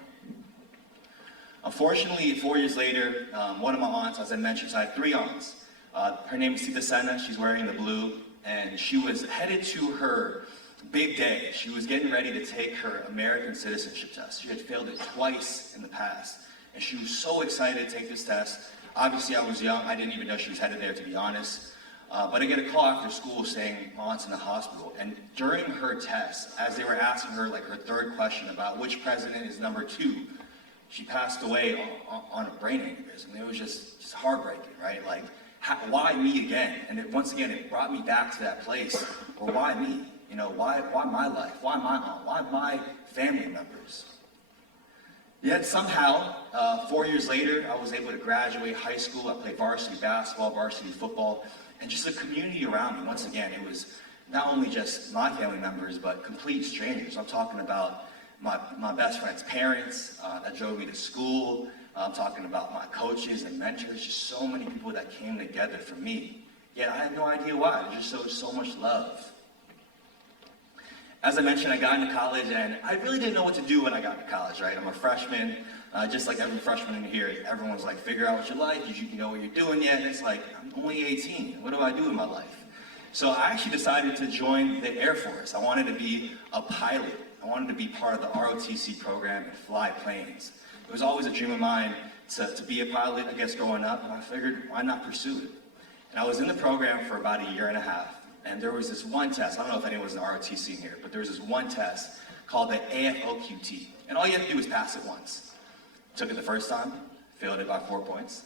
Unfortunately, 4 years later, one of my aunts, as I mentioned, so I had 3 aunts. Her name is Tita Sena, she's wearing the blue, and she was headed to her big day. She was getting ready to take her American citizenship test. She had failed it twice in the past, and she was so excited to take this test. Obviously, I was young. I didn't even know she was headed there, to be honest. But I get a call after school saying my aunt's in the hospital. And during her test, as they were asking her, like, her 3rd question about which president is number 2, she passed away on a brain aneurysm. It was just heartbreaking, right? Like, why me again? And once again, it brought me back to that place. Well, why me? You know, why my life? Why my aunt? Why my family members? Yet somehow, 4 years later, I was able to graduate high school. I played varsity basketball, varsity football, and just the community around me. Once again, it was not only just my family members, but complete strangers. I'm talking about my best friend's parents that drove me to school, I'm talking about my coaches and mentors, just so many people that came together for me. Yet I had no idea why. They just showed so much love. As I mentioned, I got into college, and I really didn't know what to do when I got into college, right? I'm a freshman, just like every freshman in here. Everyone's like, figure out what you like, you know what you're doing yet? And it's like, I'm only 18. What do I do in my life? So I actually decided to join the Air Force. I wanted to be a pilot. I wanted to be part of the ROTC program and fly planes. It was always a dream of mine to be a pilot, I guess, growing up, and I figured, why not pursue it? And I was in the program for about a year and a half. And there was this one test, I don't know if anyone's in ROTC in here, but there was this one test called the AFOQT. And all you have to do is pass it once. Took it the first time, failed it by 4 points.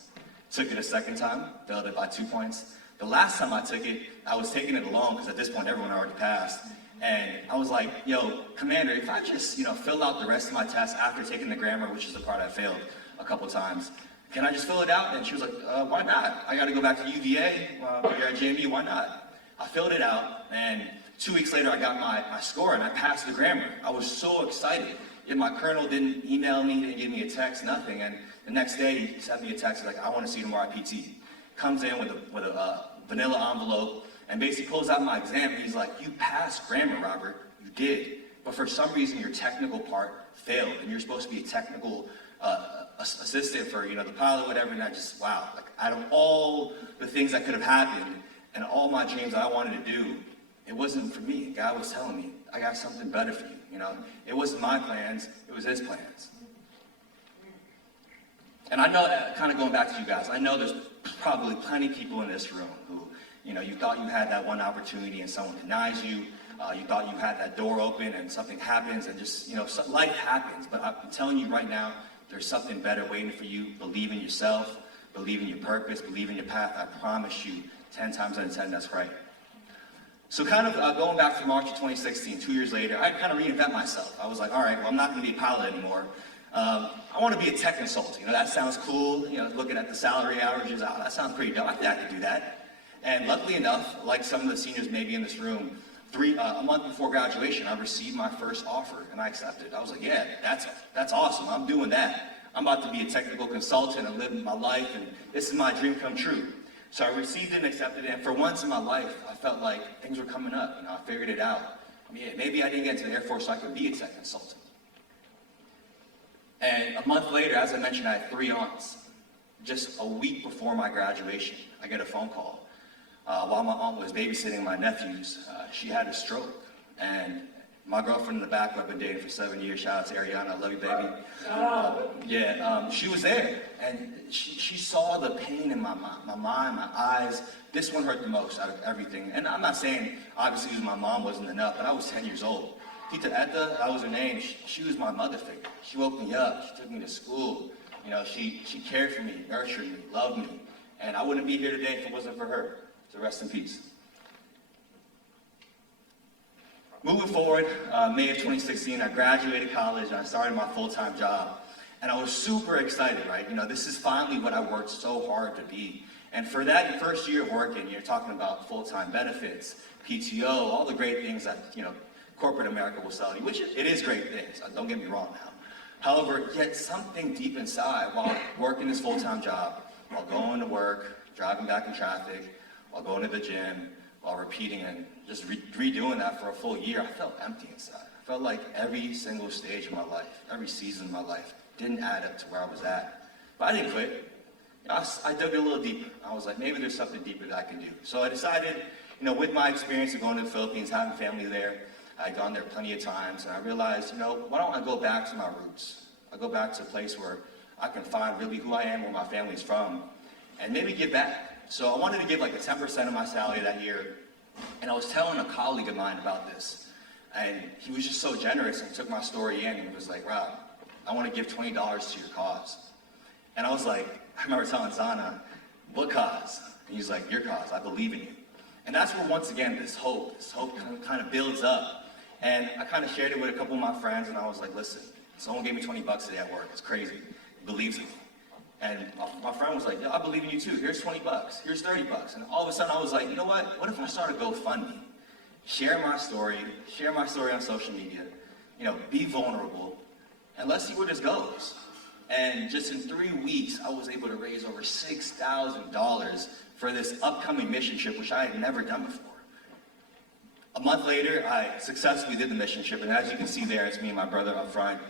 Took it a second time, failed it by 2 points. The last time I took it, I was taking it alone because at this point everyone already passed. And I was like, yo, Commander, if I just, fill out the rest of my test after taking the grammar, which is the part I failed a couple times, can I just fill it out? And she was like, why not? I got to go back to UVA, you're at JMU, why not? I filled it out, and 2 weeks later I got my score, and I passed the grammar. I was so excited. Yet my colonel didn't email me, didn't give me a text, nothing. And the next day he sent me a text like, I want to see you tomorrow at PT. Comes in with a vanilla envelope, and basically pulls out my exam, and he's like, you passed grammar, Robert. You did. But for some reason your technical part failed, and you're supposed to be a technical assistant for the pilot, whatever. And I just, wow, like out of all the things that could have happened and all my dreams I wanted to do, it wasn't for me. God was telling me, I got something better for you. It wasn't my plans, it was His plans. And I know, kind of going back to you guys, I know there's probably plenty of people in this room who, you thought you had that one opportunity and someone denies you. You thought you had that door open and something happens and just, life happens. But I'm telling you right now, there's something better waiting for you. Believe in yourself, believe in your purpose, believe in your path. I promise you, 10 times out of 10, that's right. So kind of going back to March of 2016, 2 years later, I kind of reinvent myself. I was like, all right, well, I'm not going to be a pilot anymore. I want to be a tech consultant. That sounds cool. Looking at the salary averages, that sounds pretty dope. I think I could do that. And luckily enough, like some of the seniors maybe in this room, a month before graduation, I received my first offer, and I accepted. I was like, yeah, that's awesome. I'm doing that. I'm about to be a technical consultant and live my life, and this is my dream come true. So I received it and accepted it, and for once in my life, I felt like things were coming up. I figured it out. Maybe I didn't get into the Air Force so I could be a tech consultant. And a month later, as I mentioned, I had 3 aunts. Just a week before my graduation, I get a phone call. While my aunt was babysitting my nephews, she had a stroke. And my girlfriend in the back, who I've been dating for 7 years, shout out to Ariana, I love you, baby. She was there, and she saw the pain in my mind, my eyes. This one hurt the most out of everything. And I'm not saying, obviously, my mom wasn't enough, but I was 10 years old. Tita Etta, that was her name, she was my mother figure. She woke me up, she took me to school. She cared for me, nurtured me, loved me. And I wouldn't be here today if it wasn't for her. So rest in peace. Moving forward, May of 2016, I graduated college and I started my full-time job. And I was super excited, right? This is finally what I worked so hard to be. And for that first year of working, you're talking about full-time benefits, PTO, all the great things that, corporate America will sell you, which it is great things, don't get me wrong now. However, yet something deep inside, while working this full-time job, while going to work, driving back in traffic, while going to the gym, while repeating and just redoing that for a full year, I felt empty inside. I felt like every single stage of my life, every season of my life didn't add up to where I was at. But I didn't quit. I dug a little deeper. I was like, maybe there's something deeper that I can do. So I decided, with my experience of going to the Philippines, having family there, I'd gone there plenty of times, and I realized, why don't I go back to my roots? I go back to a place where I can find really who I am, where my family's from, and maybe give back. So I wanted to give like a 10% of my salary that year, and I was telling a colleague of mine about this, and he was just so generous and took my story in, and he was like, Rob, I want to give $20 to your cause. And I was like, I remember telling Zana, what cause? And he's like, your cause, I believe in you. And that's where, once again, this hope kind of builds up. And I kind of shared it with a couple of my friends, and I was like, listen, someone gave me 20 bucks today at work. It's crazy. He believes in me. And my friend was like, yeah, I believe in you too. Here's 20 bucks. Here's 30 bucks. And all of a sudden I was like, you know what? What if I start a GoFundMe? Share my story on social media, be vulnerable, and let's see where this goes. And just in 3 weeks, I was able to raise over $6,000 for this upcoming mission trip, which I had never done before. A month later, I successfully did the mission trip, and as you can see there, it's me and my brother up front.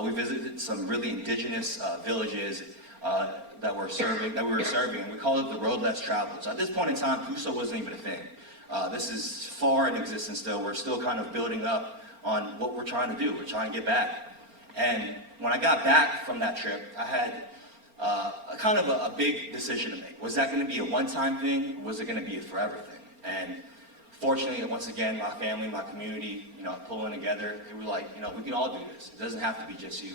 We visited some really indigenous villages that we were serving, and we call it the road less traveled. So at this point in time, PUSO wasn't even a thing. This is far in existence still. We're still kind of building up on what we're trying to do. We're trying to get back. And when I got back from that trip, I had a big decision to make. Was that going to be a one-time thing, or was it going to be a forever thing? And fortunately, once again, my family, my community, pulling together, they were like, we can all do this. It doesn't have to be just you.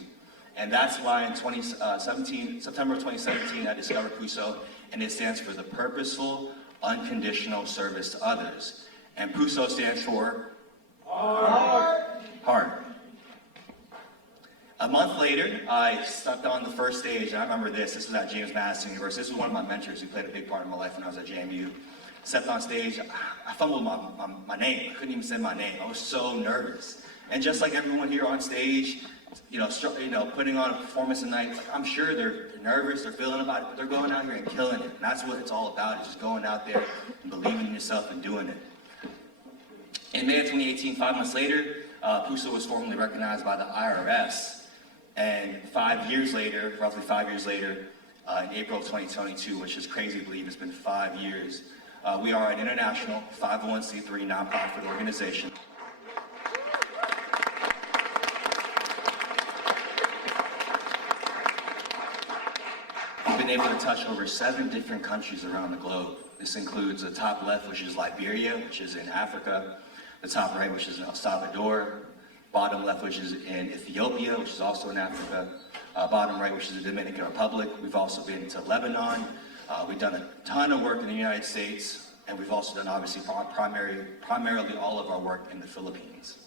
And that's why in September 2017, I discovered PUSO, and it stands for the Purposeful, Unconditional Service to Others. And PUSO stands for Heart. A month later, I stepped on the first stage, and I remember this was at James Madison University. This was one of my mentors who played a big part in my life when I was at JMU. Stepped on stage, I fumbled my name. I couldn't even say my name. I was so nervous. And just like everyone here on stage, putting on a performance tonight, I'm sure they're nervous, they're feeling about it, but they're going out here and killing it. And that's what it's all about, is just going out there and believing in yourself and doing it. In May of 2018, 5 months later, PUSO was formally recognized by the IRS. And 5 years later, roughly 5 years later, in April of 2022, which is crazy to believe it's been 5 years, we are an international 501c3 nonprofit organization. We've been able to touch over 7 different countries around the globe. This includes the top left, which is Liberia, which is in Africa, the top right, which is in El Salvador, bottom left, which is in Ethiopia, which is also in Africa, bottom right, which is the Dominican Republic. We've also been to Lebanon. We've done a ton of work in the United States, and we've also done, obviously, primarily all of our work in the Philippines.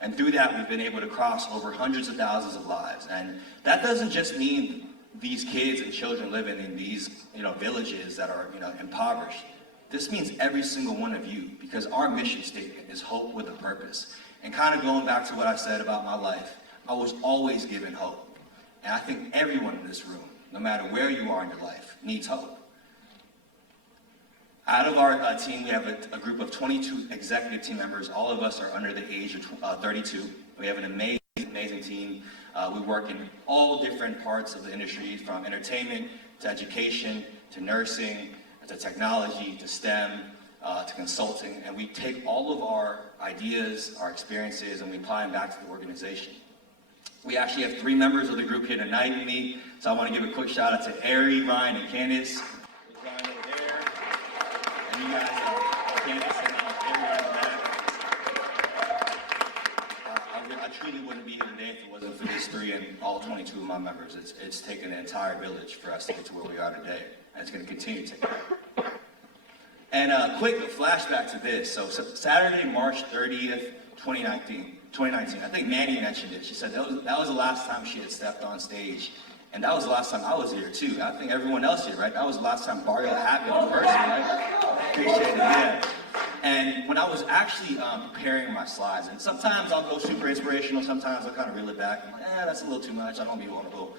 And through that, we've been able to cross over hundreds of thousands of lives. And that doesn't just mean these kids and children living in these, villages that are, impoverished. This means every single one of you, because our mission statement is hope with a purpose. And kind of going back to what I said about my life, I was always given hope. And I think everyone in this room, no matter where you are in your life, needs hope. Out of our team, we have a group of 22 executive team members. All of us are under the age of 32. We have an amazing team. We work in all different parts of the industry, from entertainment to education to nursing to technology to STEM to consulting. And we take all of our ideas, our experiences, and we apply them back to the organization. We actually have 3 members of the group here tonight with me. So I want to give a quick shout out to Ari, Ryan, and Candace. Ryan over there. And you guys, Candace and Ari in the back. I truly wouldn't be here today if it wasn't for these 3 and all 22 of my members. It's taken an entire village for us to get to where we are today. And it's going to continue to take that. And a quick flashback to this. So Saturday, March 30th, 2019. I think Manny mentioned it. She said that was the last time she had stepped on stage. And that was the last time I was here too. I think everyone else here, right? That was the last time Barrio happened in person, right? Appreciate it, yeah. And when I was actually preparing my slides, and sometimes I'll go super inspirational, sometimes I'll kind of reel it back. I'm like, that's a little too much, I don't want to be vulnerable.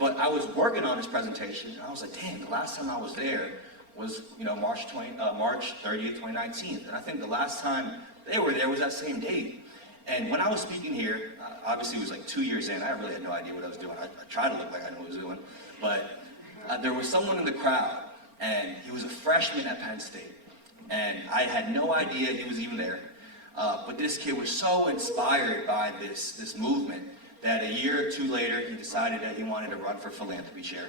But I was working on this presentation, and I was like, dang, the last time I was there was, March 30th, 2019. And I think the last time they were there was that same date. And when I was speaking here, obviously it was like 2 years in, I really had no idea what I was doing. I tried to look like I knew what I was doing. But there was someone in the crowd, and he was a freshman at Penn State. And I had no idea he was even there. But this kid was so inspired by this movement that a year or 2 later, he decided that he wanted to run for philanthropy chair.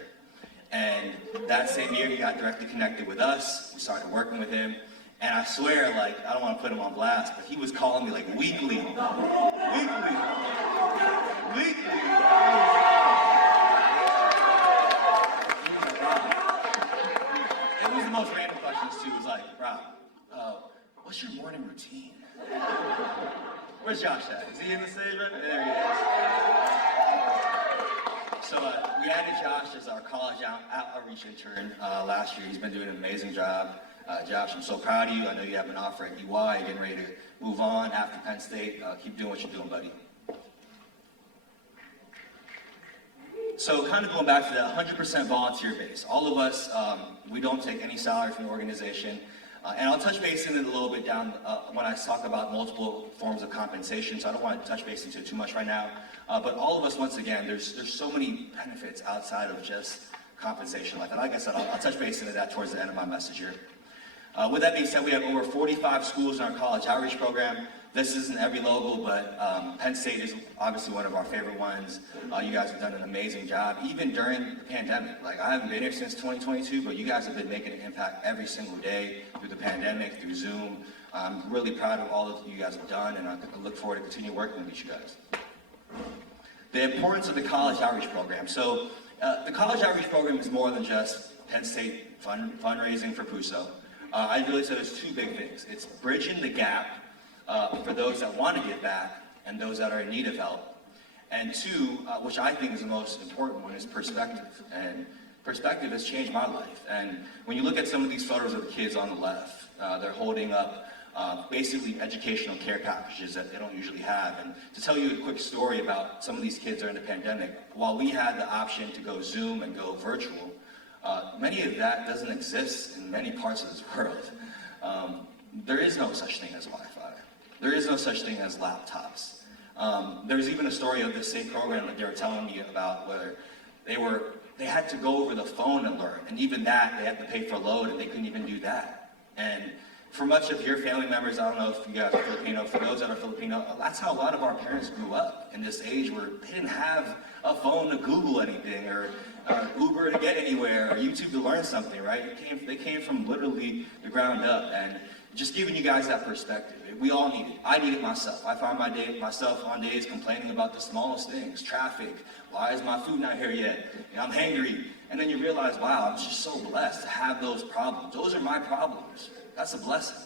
And that same year, he got directly connected with us. We started working with him. And I swear, I don't want to put him on blast, but he was calling me weekly. It was the most random questions too. It was like, Rob, what's your morning routine? Where's Josh at? Is he in the stage right now? There he is. So we added Josh as our college outreach intern last year. He's been doing an amazing job. Josh, I'm so proud of you. I know you have an offer at EY. You're getting ready to move on after Penn State. Keep doing what you're doing, buddy. So kind of going back to that 100% volunteer base. All of us, we don't take any salary from the organization. And I'll touch base in it a little bit down when I talk about multiple forms of compensation, so I don't want to touch base into it too much right now. But all of us, once again, there's so many benefits outside of just compensation. Like I said, I'll touch base into that towards the end of my message here. With that being said, we have over 45 schools in our college outreach program. This isn't every local, but Penn State is obviously one of our favorite ones. You guys have done an amazing job, even during the pandemic. Like, I haven't been here since 2022, but you guys have been making an impact every single day through the pandemic, through Zoom. I'm really proud of all of you guys have done, and I look forward to continue working with you guys. The importance of the college outreach program. So, the college outreach program is more than just Penn State fundraising for PUSO. I really said there's two big things. It's bridging the gap for those that want to give back and those that are in need of help. And two, which I think is the most important one, is perspective. And perspective has changed my life. And when you look at some of these photos of the kids on the left, they're holding up basically educational care packages that they don't usually have. And to tell you a quick story about some of these kids during the pandemic, while we had the option to go Zoom and go virtual, many of that doesn't exist in many parts of this world. There is no such thing as Wi-Fi. There is no such thing as laptops. There's even a story of this same program that they were telling me about where they had to go over the phone and learn, and even that, they had to pay for a load, and they couldn't even do that. And for much of your family members, I don't know if you guys are Filipino, for those that are Filipino, that's how a lot of our parents grew up in this age where they didn't have a phone to Google anything, or Uber to get anywhere, or YouTube to learn something, right? They came from literally the ground up, and just giving you guys that perspective. We all need it. I need it myself. I find myself on days complaining about the smallest things. Traffic. Why is my food not here yet? I'm hangry. And then you realize, wow, I'm just so blessed to have those problems. Those are my problems. That's a blessing.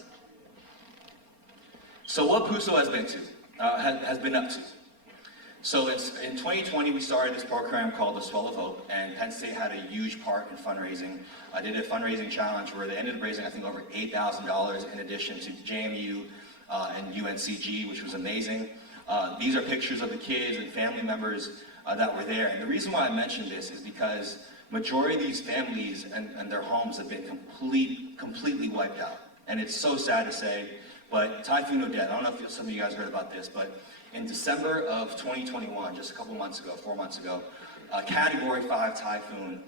So what PUSO has been up to. So in 2020, we started this program called the Swell of Hope, and Penn State had a huge part in fundraising. I did a fundraising challenge where they ended up raising, I think, over $8,000 in addition to JMU and UNCG, which was amazing. These are pictures of the kids and family members that were there. And the reason why I mention this is because majority of these families and their homes have been completely wiped out. And it's so sad to say, but Typhoon Odette, I don't know if some of you guys heard about this, but in December of 2021, just a couple months ago, 4 months ago, a Category 5 typhoon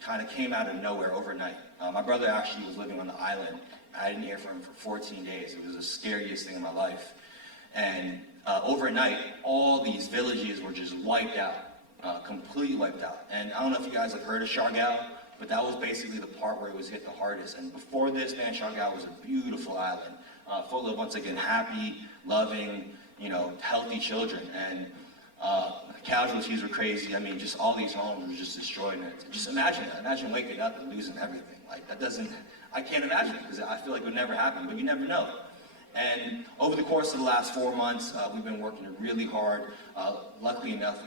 kind of came out of nowhere overnight. My brother actually was living on the island. I didn't hear from him for 14 days. It was the scariest thing in my life. And overnight, all these villages were just wiped out, completely wiped out. And I don't know if you guys have heard of Siargao, but that was basically the part where it was hit the hardest. And before this, man, Siargao was a beautiful island, full of, once again, happy, loving, healthy children. And casualties were crazy. I mean, just all these homes were just destroyed. And just imagine that. Imagine waking up and losing everything. Like, I can't imagine it, because I feel like it would never happen, but you never know. And over the course of the last 4 months, we've been working really hard. Luckily enough,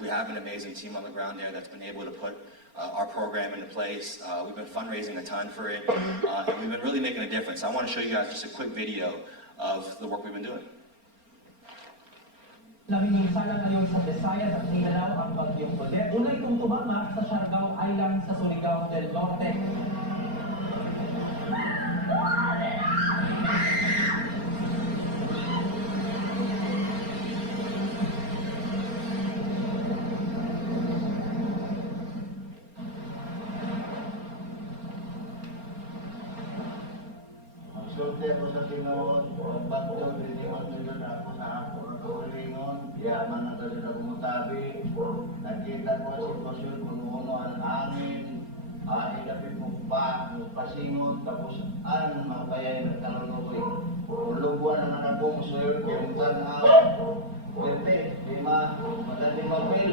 we have an amazing team on the ground there that's been able to put our program into place. We've been fundraising a ton for it, and we've been really making a difference. I want to show you guys just a quick video of the work we've been doing. Namiminsala ngayon sa Visayas at Mindanao ang bagyong Odette. Unay itong tumama sa Siargao Island sa Surigao del Norte. Magsulti ako sa Tinood, bagyo, diniwan nila na ako sa hapon at ulingon, yaman na talaga kumutabi. Nakita ko ang sitwasyon kung ano ang angin, ilapit mo pa, pasingon, tapos ang makapayay na kalunoy. Ulubuan naman ako, musuyo, yung tanaw, pwede, lima, madaling mapil.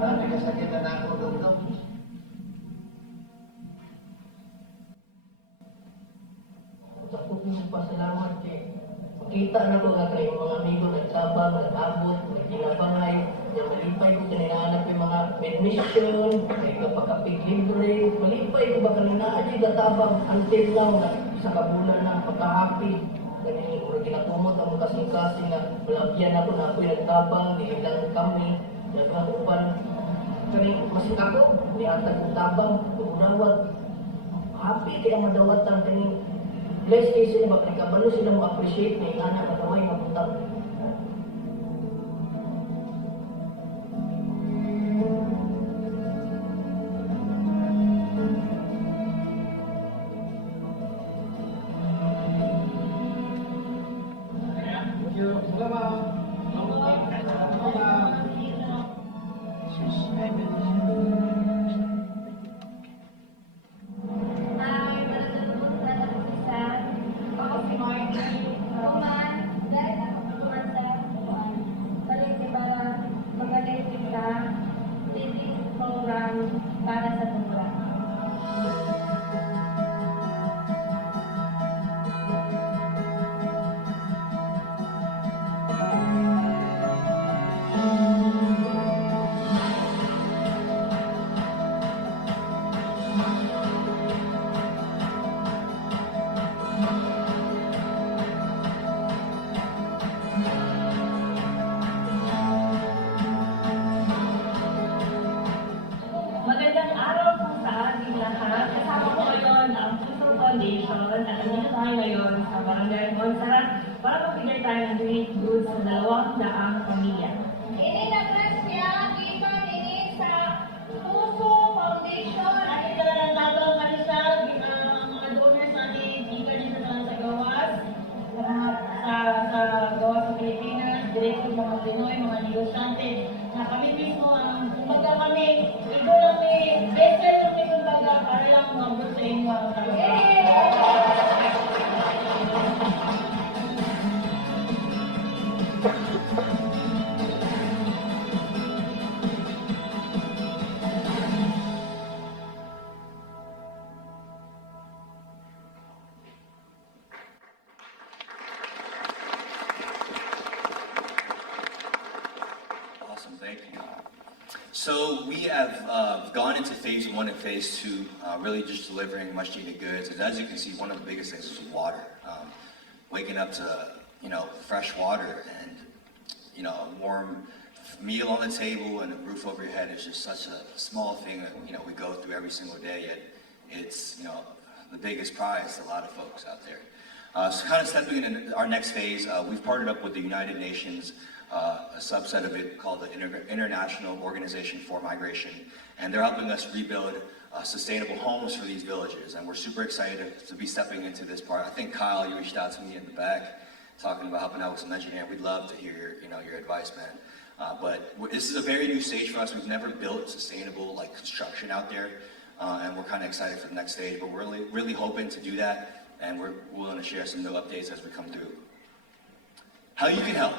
Marami kasakitan ako, dugdog. Ako yung pasalamat kay makita na ko nga kayo mga amigo nagtabang, nag-abot, nagkinabangay, yung malipay ko kaninahanap yung mga admission, kay kapakapig libre, malipay ko ba kanina ay gatabang until now na sa kabulan ng pagka-happy. Ganyan yung ginatumot ang kasing-kasing na malabyan ako na ako'y nagtabang, nihilang kami, naglakupan. Kani masig ako, nihatag ng tabang, tumudawat. Happy kaya madawatan kani. Blessed kayo sila ba, kabalo sila mo appreciate na yung anak na kamay nga butang. para sa tumula. Magandang araw po sa ating lahat. Kasama ko ngayon ang Puso Foundation at nandito tayo ngayon sa Barangay Montserrat para magbigay tayo ng relief goods sa 200 pamilya. Ini na grasya, dito ini sa Puso Foundation. At ito na lang tato kanisa, mga donors natin, dito dito na lang sa gawas, sa gawas sa Pilipinas, direkto mga Pinoy, mga negosyante, na kami mismo ang kumbaga kami, ito lang may vessel lang may kumbaga para lang umabot sa inyo ang talaga. Awesome, thank you. So we have gone into phase 1 and phase 2, really just delivering much needed goods. And as you can see, one of the biggest things is water. Waking up to, fresh water and, a warm meal on the table and a roof over your head is just such a small thing that, we go through every single day. Yet it's, the biggest prize to a lot of folks out there. So kind of stepping into our next phase, we've partnered up with the United Nations, a subset of it called the International Organization for Migration, and they're helping us rebuild sustainable homes for these villages, and we're super excited to be stepping into this part. I think Kyle, you reached out to me in the back, talking about helping out with some engineering. We'd love to hear your advice, man. But this is a very new stage for us. We've never built sustainable construction out there, and we're kind of excited for the next stage. But we're really hoping to do that, and we're willing to share some new updates as we come through. How you can help.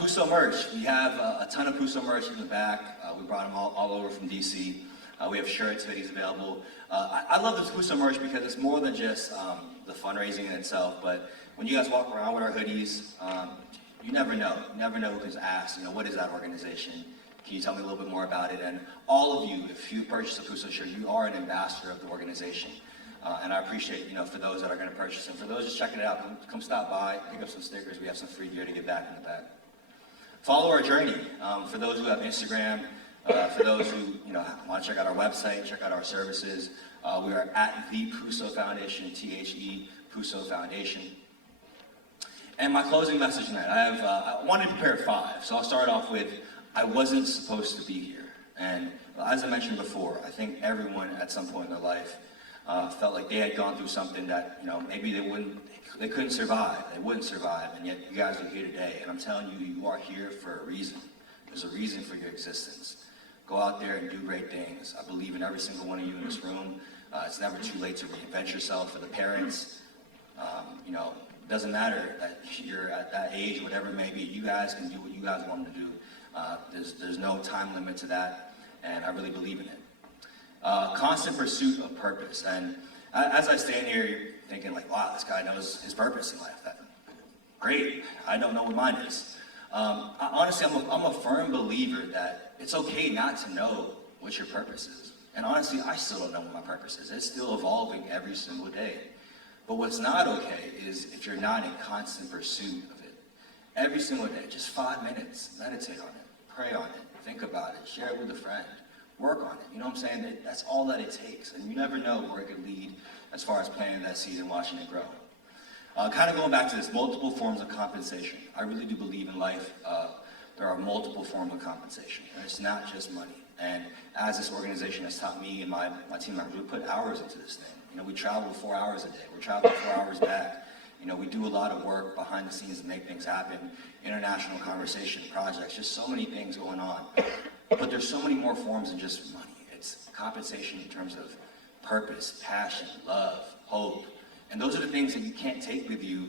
Puso merch. We have a ton of Puso merch in the back. We brought them all over from DC. We have shirts, hoodies available. I love this Puso merch because it's more than just the fundraising in itself, but when you guys walk around with our hoodies, you never know. You never know who can ask, what is that organization? Can you tell me a little bit more about it? And all of you, if you purchase a Puso shirt, you are an ambassador of the organization. And I appreciate, for those that are going to purchase them. For those just checking it out, come stop by, pick up some stickers. We have some free gear to get back in the back. Follow our journey. For those who have Instagram, for those who want to check out our website, check out our services, we are at the Puso Foundation, THE Puso Foundation. And my closing message tonight, I wanted to prepare 5. So I'll start off with, I wasn't supposed to be here. And as I mentioned before, I think everyone at some point in their life felt like they had gone through something that, maybe they couldn't survive, they wouldn't survive, and yet you guys are here today, and I'm telling you, you are here for a reason. There's a reason for your existence. Go out there and do great things. I believe in every single one of you in this room. It's never too late to reinvent yourself. For the parents, it doesn't matter that you're at that age, whatever it may be, you guys can do what you guys want to do. There's no time limit to that, and I really believe in it. Constant pursuit of purpose. And as I stand here, you're thinking wow, this guy knows his purpose in life. Great, I don't know what mine is. Honestly, I'm a firm believer that it's okay not to know what your purpose is. And honestly, I still don't know what my purpose is. It's still evolving every single day. But what's not okay is if you're not in constant pursuit of it. Every single day, just 5 minutes, meditate on it, pray on it, think about it, share it with a friend, work on it. You know what I'm saying? That's all that it takes. And you never know where it could lead as far as planting that seed and watching it grow. Kind of going back to this, multiple forms of compensation. I really do believe in life, there are multiple forms of compensation, and it's not just money. And as this organization has taught me and my team members, we put hours into this thing. You know, we travel 4 hours a day. We're traveling 4 hours back. You know, we do a lot of work behind the scenes to make things happen. International conversation, projects, just so many things going on. But there's so many more forms than just money. It's compensation in terms of purpose, passion, love, hope. And those are the things that you can't take with you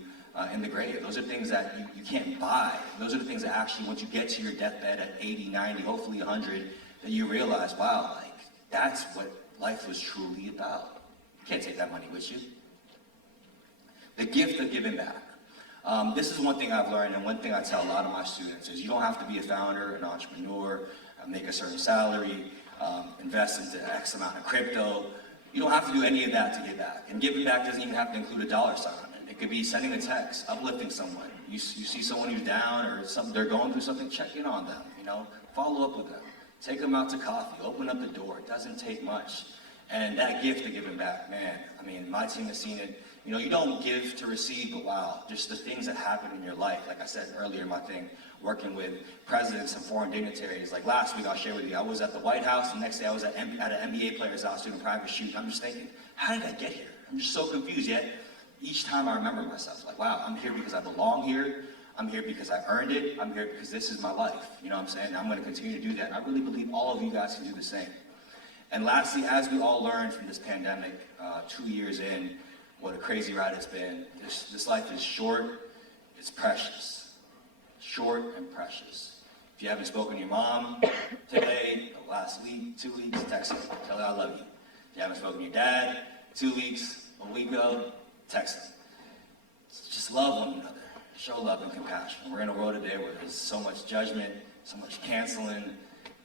in the grave. Those are things that you can't buy. Those are the things that actually, once you get to your deathbed at 80, 90, hopefully 100, that you realize, wow, like, that's what life was truly about. You can't take that money with you. The gift of giving back. This is one thing I've learned, and one thing I tell a lot of my students is you don't have to be a founder, an entrepreneur, make a certain salary, invest into X amount of crypto. You don't have to do any of that to give back. And giving back doesn't even have to include a dollar sign. It could be sending a text, uplifting someone. You see someone who's down or something, they're going through something, check in on them, you know, follow up with them. Take them out to coffee, open up the door. It doesn't take much. And that gift of giving back, man, I mean, my team has seen it. You know, you don't give to receive, but wow, just the things that happen in your life. Like I said earlier, my thing, working with presidents and foreign dignitaries. Like last week, I'll share with you, I was at the White House, the next day I was at an NBA player's house doing a private shoot. I'm just thinking, how did I get here? I'm just so confused, yet each time I remember myself, like, wow, I'm here because I belong here. I'm here because I earned it. I'm here because this is my life. You know what I'm saying? I'm going to continue to do that. And I really believe all of you guys can do the same. And lastly, as we all learned from this pandemic, 2 years in, what a crazy ride it's been. This life is short, it's precious. Short and precious. If you haven't spoken to your mom today, the last week, 2 weeks, text her. Tell her I love you. If you haven't spoken to your dad, 2 weeks, a week ago, text him. Just love one another. Show love and compassion. We're in a world today where there's so much judgment, so much canceling,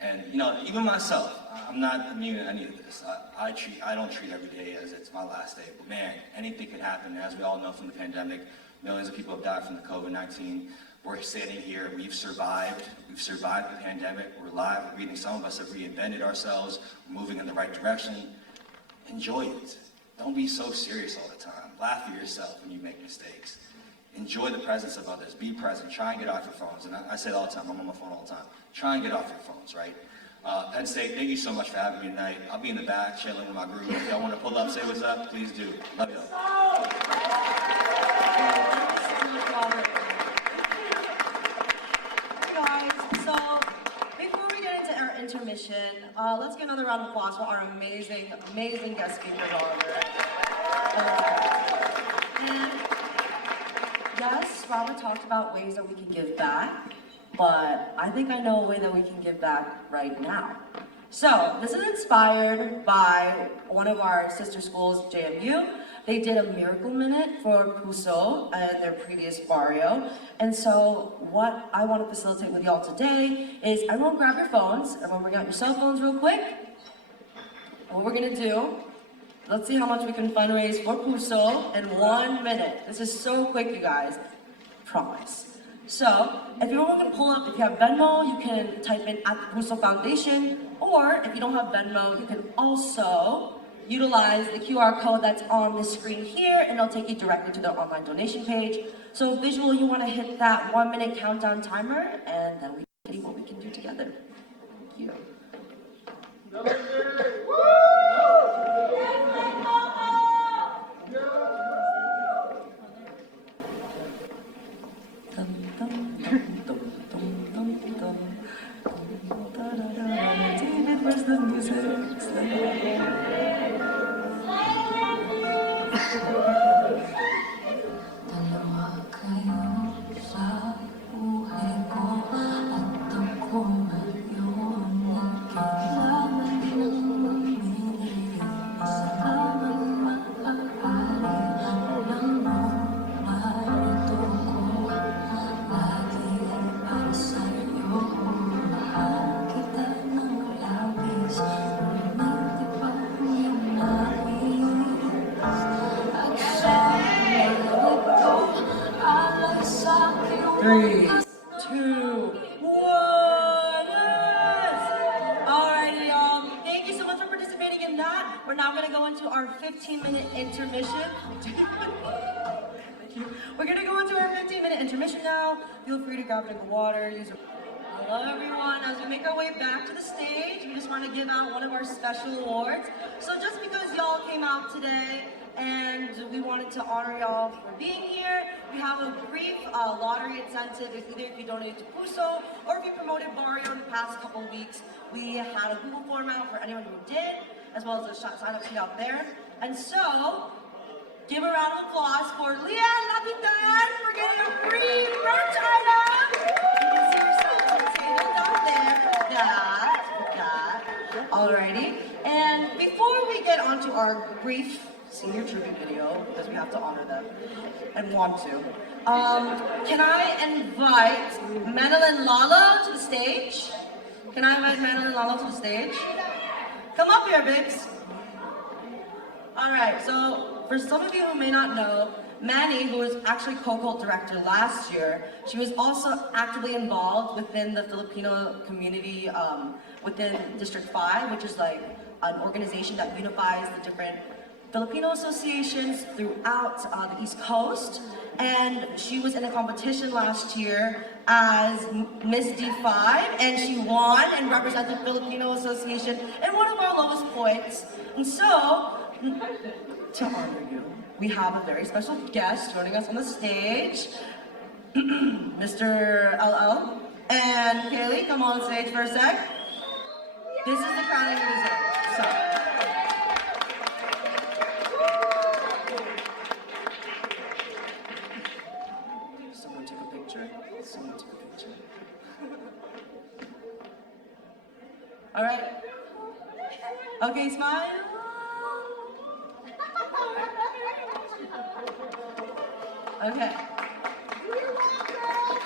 and you know, even myself, I'm not immune to any of this. I don't treat every day as it's my last day, but man, anything could happen. As we all know from the pandemic, millions of people have died from the COVID-19. We're sitting here, we've survived the pandemic, we're alive, we're breathing. Some of us have reinvented ourselves, we're moving in the right direction. Enjoy it. Don't be so serious all the time. Laugh at yourself when you make mistakes. Enjoy the presence of others. Be present. Try and get off your phones. And I say it all the time. I'm on my phone all the time. Try and get off your phones, right? Penn State, thank you so much for having me tonight. I'll be in the back chilling with my group. If y'all want to pull up, say what's up, please do. Love y'all. Hey guys, so before we get into our intermission, let's get another round of applause for our amazing, amazing guest speakers all over. And yes, Robert talked about ways that we can give back, but I think I know a way that we can give back right now. So this is inspired by one of our sister schools, JMU. They did a miracle minute for Puso and their previous barrio. And so what I want to facilitate with y'all today is everyone grab your phones, everyone bring out your cell phones real quick. And what we're gonna do, let's see how much we can fundraise for Puso in 1 minute. This is so quick, you guys, promise. So, if you're going to pull up, if you have Venmo, you can type in at the Puso Foundation, or if you don't have Venmo, you can also utilize the QR code that's on the screen here, and it'll take you directly to their online donation page. So visual, you want to hit that 1 minute countdown timer, and then we can see what we can do together. Thank you. David, where's the music? I our 15-minute intermission. Thank you. We're gonna go into our 15-minute intermission now. Feel free to grab a drink of water, use a... Hello everyone, as we make our way back to the stage, we just want to give out one of our special awards. So just because y'all came out today and we wanted to honor y'all for being here, we have a brief lottery incentive. Either if you donated to Puso or if you promoted Barrio in the past couple of weeks. We had a Google form out for anyone who did, as well as a sign-up sheet out there. And so, give a round of applause for Leanne Lapitan for getting a free merch item. You can see yourself on the table down there. That. Alrighty. And before we get onto our brief senior tribute video, because we have to honor them and want to, can I invite Manilyn Lalo to the stage? Can I invite Manilyn Lalo to the stage? Come up here, babes. Alright, so for some of you who may not know, Manny, who was actually co-cult director last year, she was also actively involved within the Filipino community within District 5, which is like an organization that unifies the different Filipino associations throughout the East Coast. And she was in a competition last year as Miss D5, and she won and represented the Filipino Association in one of our lowest points. And so, to honor you, we have a very special guest joining us on the stage, Mr. LL. And Kaylee, come on stage for a sec. This is the crowning music. So. Someone took a picture. All right. Okay, smile. Okay.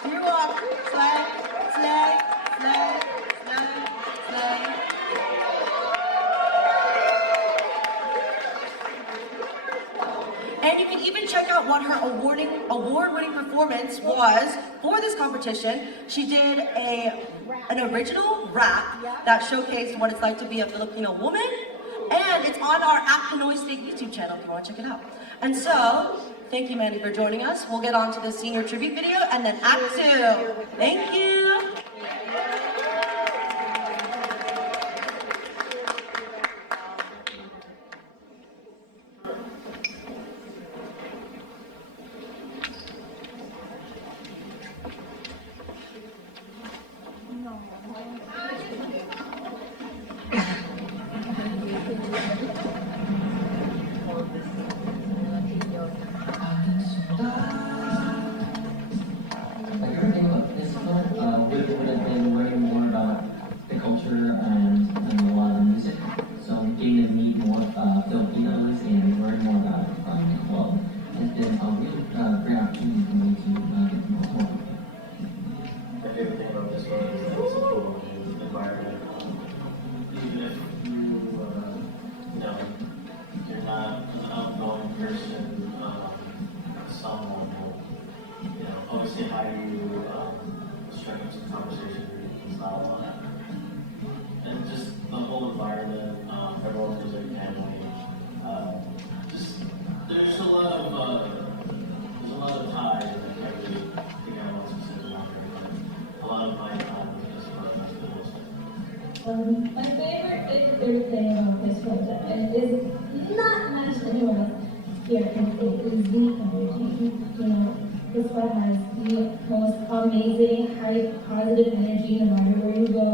Do your walk. Slay, slay, slay, slay, slay. And you can even check out what her award-winning performance was for this competition. She did an original rap that showcased what it's like to be a Filipino woman, and it's on our At Pinoy State YouTube channel if you want to check it out. And so, thank you, Mandy, for joining us. We'll get on to the senior tribute video and then Act 2. Thank you. My favorite thing about this project is not matched anywhere else here in the state is the energy. You know, this one has the most amazing, high positive energy no matter where you go.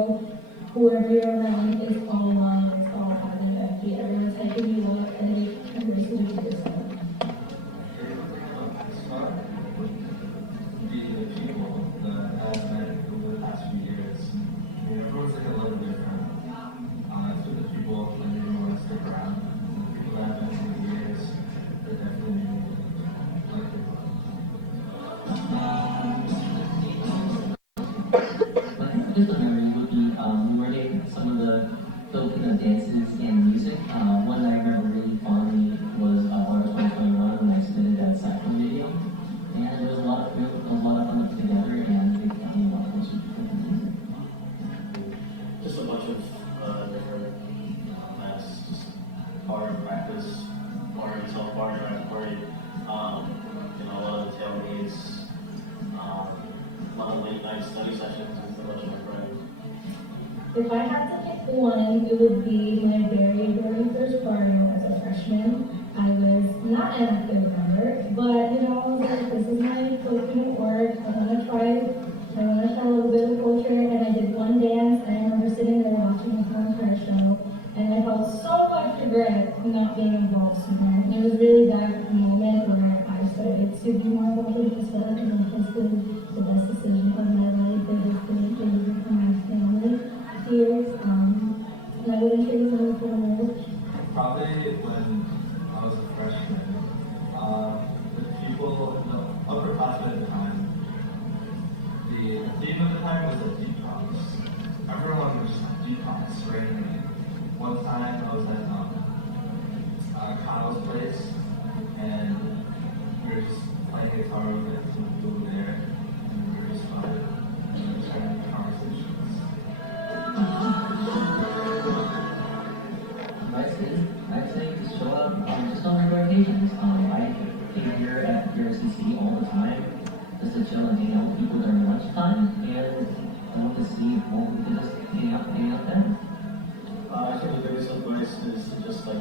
Whoever you're around is all love, it's all positive energy. Everyone's hyping you up and they embrace you to yourself. Everyone's like a little different. That's what the people that maybe want to stick around. The people that have been for years, they're definitely like it. Just a memory would be learning some of the Filipino dances and music. One that I remember really fondly was Barrio 2021 when I submitted that saxophone video. And there was a lot of fun to put together, and it got me a lot closer to music. Just a bunch of different just hard practice If I had to pick one, it would be my very, very first Barrio as a freshman. I was not an active member, but I was like, this is my Filipino work. I want to try a little bit of culture, and I did one dance. And I remember sitting there watching the whole entire show, and I felt so much regret not being involved sooner. And it was really that moment where I started to be more involved with this work, and it has been the best decision of my life. It has been a favor for my family. Tears, and I wouldn't trade this over for the world. Probably when I was a freshman, the people, the upperclassmen at the time, the theme of the time was a detox. Everyone was just detox, right? One time I was at Kyle's place, and we were just playing guitar with some people there, and we were just having conversations. I'd say just show up just on regular occasions. I came here at PRCC all the time just to chill and hang out with people during lunchtime, and I want to see more people just hang out then. I think the biggest advice is to just be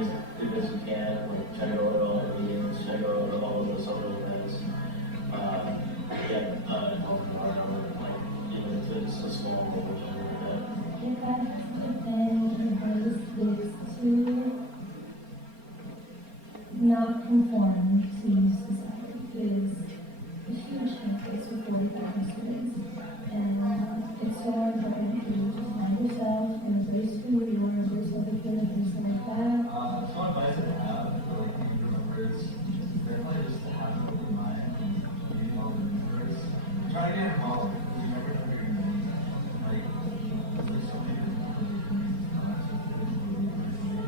as active as you can, try to go to all the meetings, try to go to all of the social events, get involved in art, even if it's a small goal, something like that. If I had to pick any advice, is to not conform to society. It is a huge campus with 45 students, and it's so important to just find yourself and embrace who you are, embrace other kids, embrace like that. Some advice that I have for future members is definitely just to have an open mind and be involved in members. Try to get involved because you never know who you're going to meet. There's so many different opportunities in life, so it's really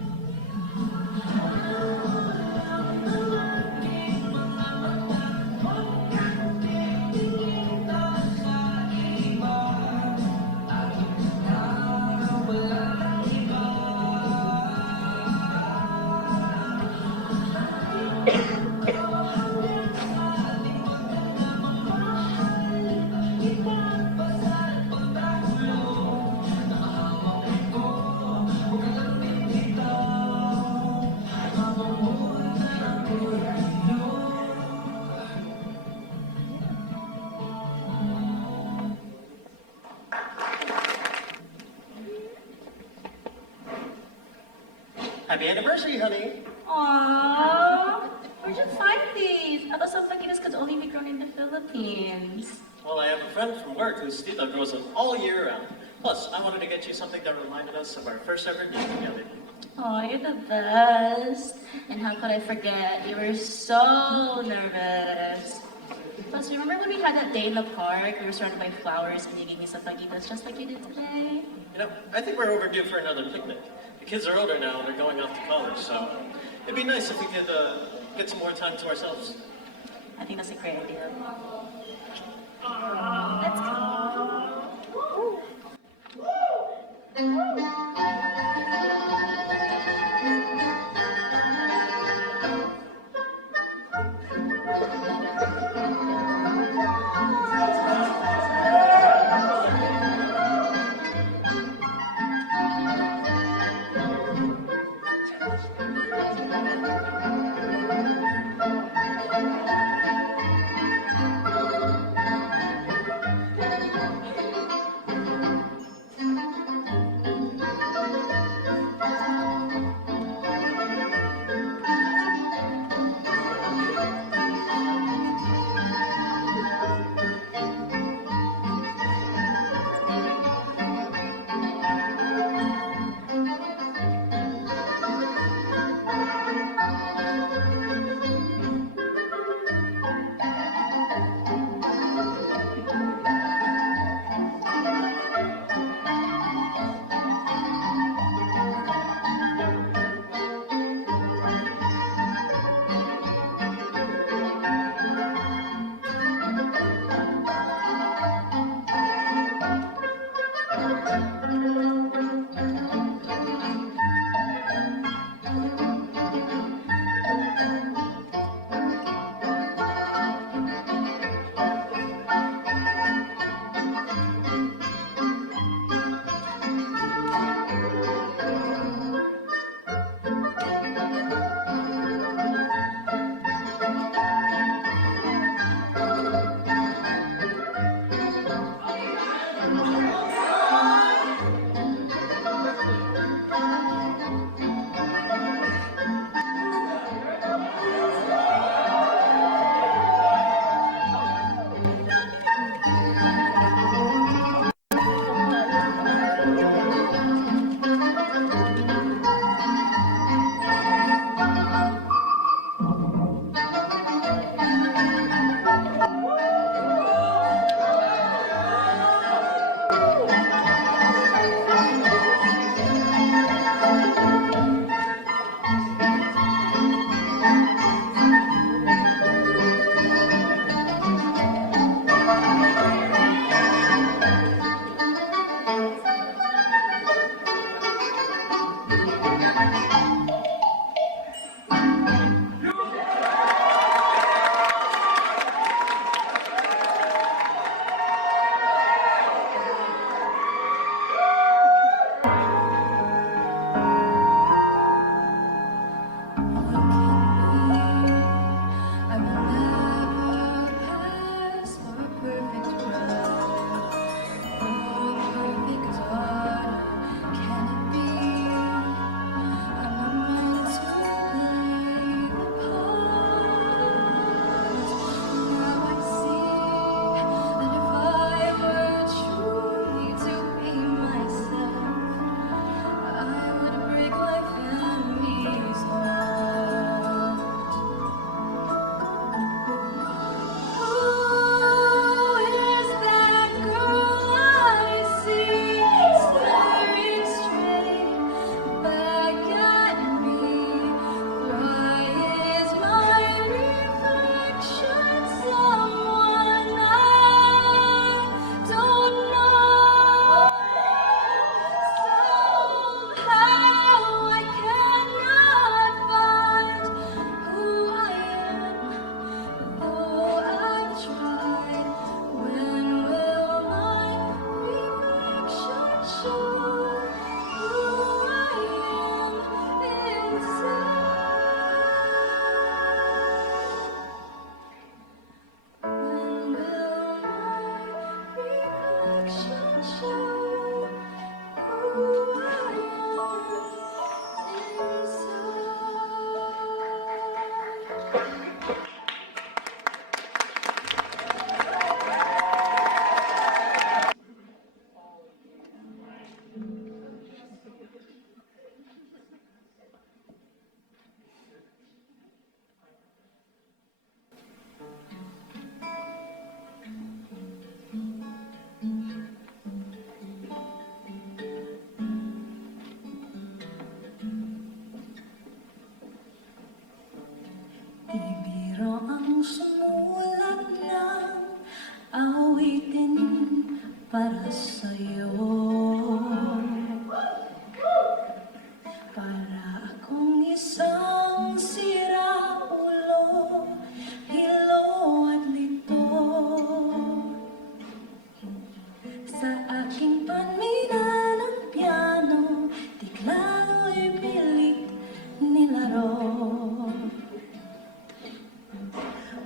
Happy anniversary, honey. Aww, where'd you find these? I thought some fajitas could only be grown in the Philippines. Well, I have a friend from work whose tita grows them all year round. Plus, I wanted to get you something that reminded us of our first ever date together. Oh, you're the best. And how could I forget? You were so nervous. Plus, remember when we had that day in the park? We were surrounded by flowers and you gave me some fajitas just like you did today? I think we're overdue for another picnic. The kids are older now and they're going off to college, so it'd be nice if we could get some more time to ourselves. I think that's a great idea. Let's go. Ibiro ang sumulat ng awitin para sa'yo. Para akong isang siraulo, hilo at lito. Sa aking panmina ng piano, tiklano'y pilit nilaro.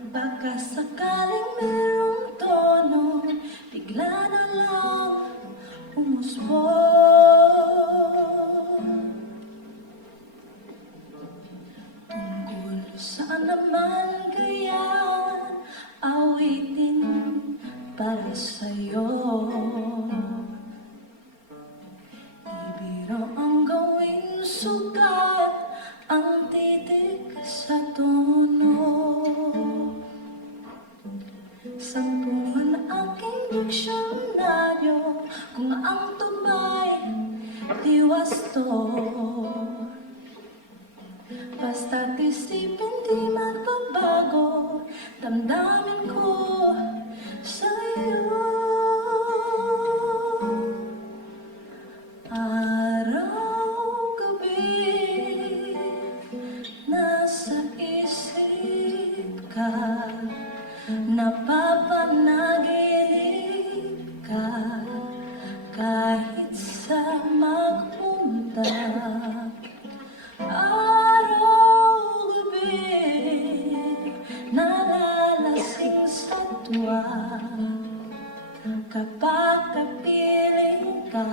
Baka sakaling merong tono, bigla na lang umusbong. Tungkol saan naman kaya awitin para sa'yo? Ibiro ang gawing sukat, ang titik sa tono. Sampuan aking diksyonaryo kung ang tugma'y di wasto. Basta't isipin di magbabago, damdamin ko sa'yo. Araw-gabi, nasa isip ka, napapanaginip ka, kahit sa magpunta. Araw-gabi, nalalasing sa tuwa, kapag kapiling ka.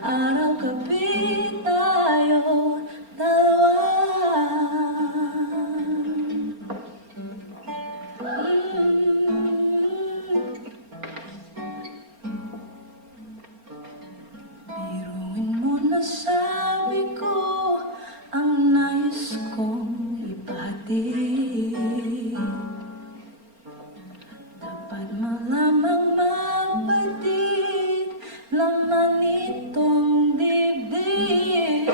Araw-gabi tayo dalawa. Biruin mo na sabi ko ang nais kong ipahatid. Dapat malamang mapatid laman itong dibdib.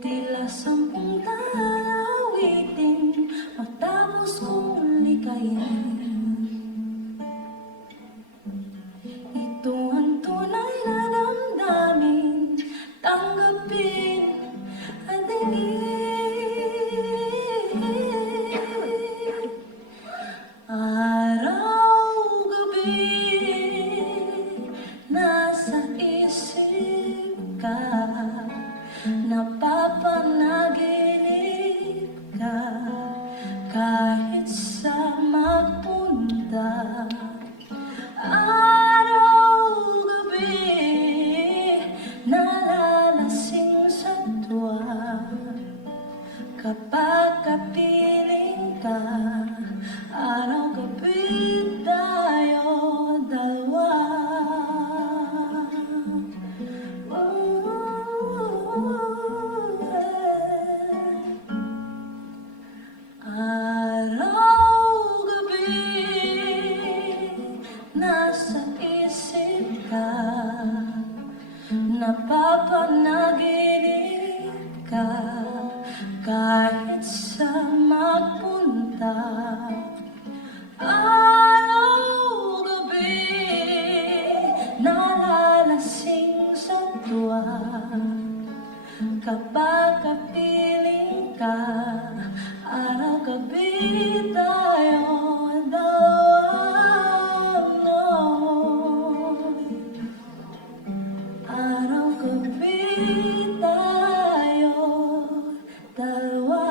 Tila 10 tarawitin matapos kong likayin. Ito ang tunay na damdamin, tanggapin at digin. Araw-gabi, nasa isip ka, napapanaginip ka, kahit sa magpunta. Araw-gabi, nalalasing sa tuwa, kapag kapiling ka. Araw-gabi tayo dalawa. Araw-gabi, nasa isip ka, napapanaginip ka, kahit sa magpunta. Araw-gabi, nalalasing sa tuwa, kapag kapiling ka. Araw-gabi tayo dalawa, no. Araw-gabi tayo dalawa.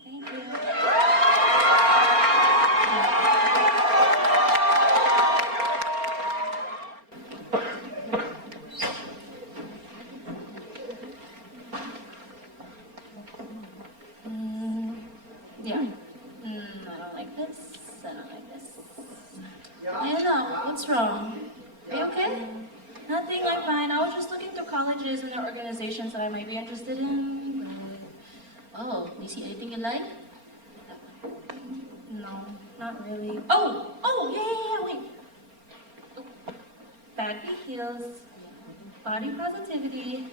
Thank you. Set up like this. Ayala, what's wrong? Are you okay? Nothing, I'm fine. I was just looking through colleges and their organizations that I might be interested in. Oh, you see anything you like? No, not really. Yeah, wait. Baggy heels, body positivity,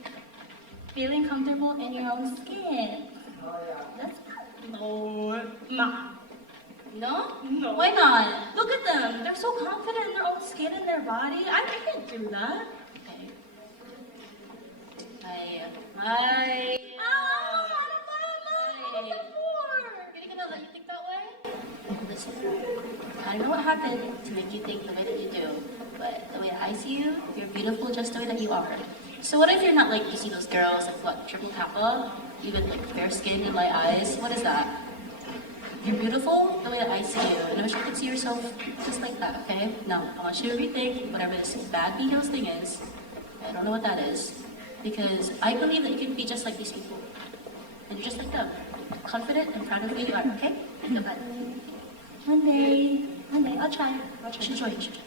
feeling comfortable in your own skin. That's No. no? No. Why not? Look at them. They're so confident in their own skin and their body. I can't do that. Okay. Hi. Really gonna let you think that way? Listen, I know what happened to make you think the way that you do, but the way I see you, you're beautiful just the way that you are. So what if you're not like, you see those girls like what, triple kappa? Even like fair skin and light eyes? What is that? You're beautiful the way that I see you, and I wish you could see yourself just like that, okay? Now, I want you to rethink whatever this bad heels thing is. I don't know what that is, because I believe that you can be just like these people. And you're just like them. Confident and proud of who you are, okay? Think about it. One day, I'll try. You should try. You should try.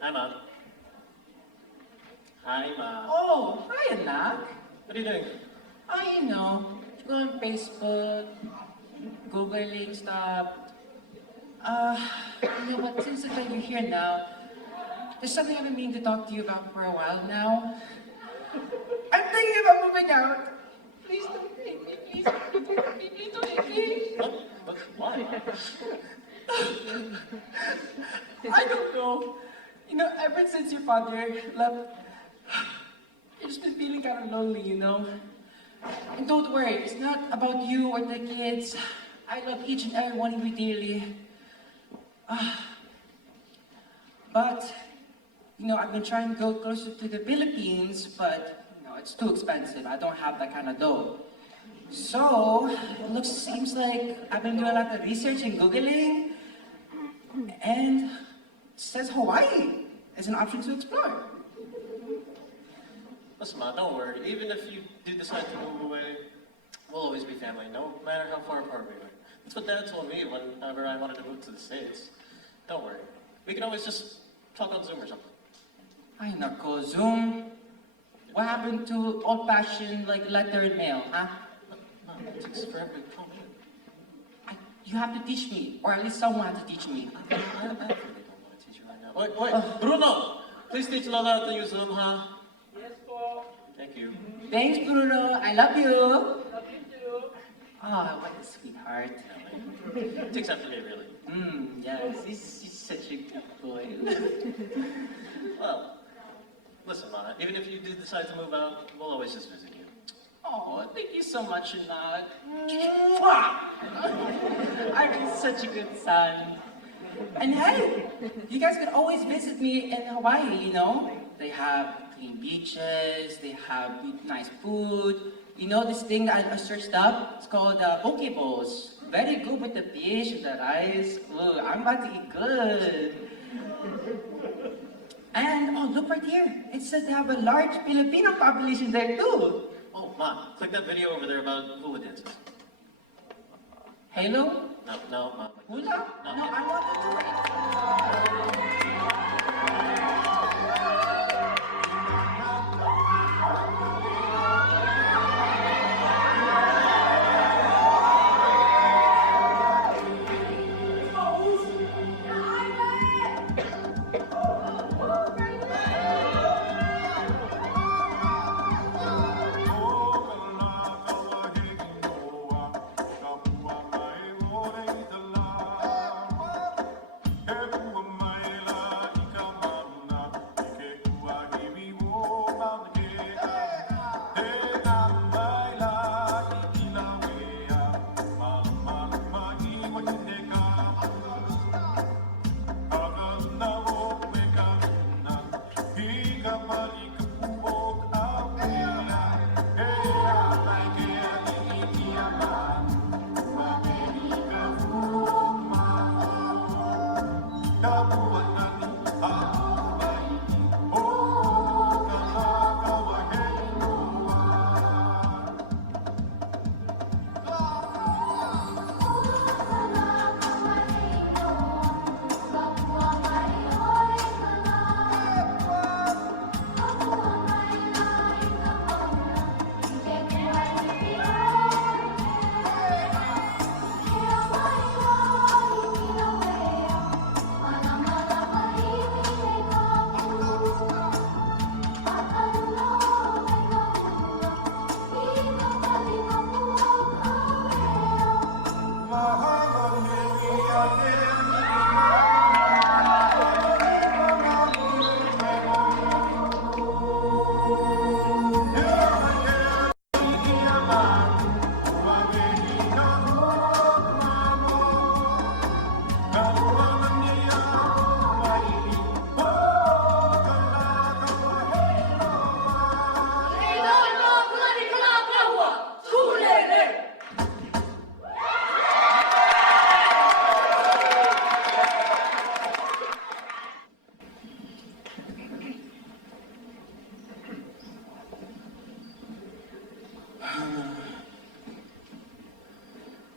Hi, Mom. Hi, Mom. Oh, hi, anak. What are you doing? Ay, you know, go on Facebook, Googling stuff. You know what, since that you're here now, there's something I've been meaning to talk to you about for a while now. I'm thinking about moving out. Please don't hate me, please don't hate me, please don't hate me. But why? I don't know. You know, ever since your father left, I've just been feeling kind of lonely, you know. And don't worry, it's not about you or the kids. I love each and every one of you dearly. But, you know, I've been trying to go closer to the Philippines, but, you know, it's too expensive. I don't have that kind of dough. So, seems like I've been doing a lot of research and Googling, and it says Hawaii is an option to explore. Listen, Ma, don't worry. Even if you do decide to move away, we'll always be family, no matter how far apart we are. That's what Dad told me whenever I wanted to move to the States. Don't worry. We can always just talk on Zoom or something. Ay nako, Zoom. What happened to old-fashioned, like, letter and mail, huh? No, it takes forever to come in. You have to teach me, or at least someone has to teach me. I really don't want to teach you right now. Wait, Bruno! Please teach Lola how to use Zoom, huh? Yes, po. Thank you. Thanks, Bruno. I love you. Love you too. Oh, what a sweetheart. Takes after me, really. Yes, he's such a good boy. Well, listen, Ma, even if you do decide to move out, we'll always just visit you. Oh, thank you so much, Anat. I've been such a good son. And hey, you guys can always visit me in Hawaii, you know? They have clean beaches, they have nice food. You know this thing that I searched up? It's called poke bowls. Very good with the fish and the rice. Ooh, I'm about to eat good. And, oh, look right here. It says they have a large Filipino population there too. Oh, Ma, click that video over there about hula dances. Halo? No, Ma. Hula? No, I want to do it.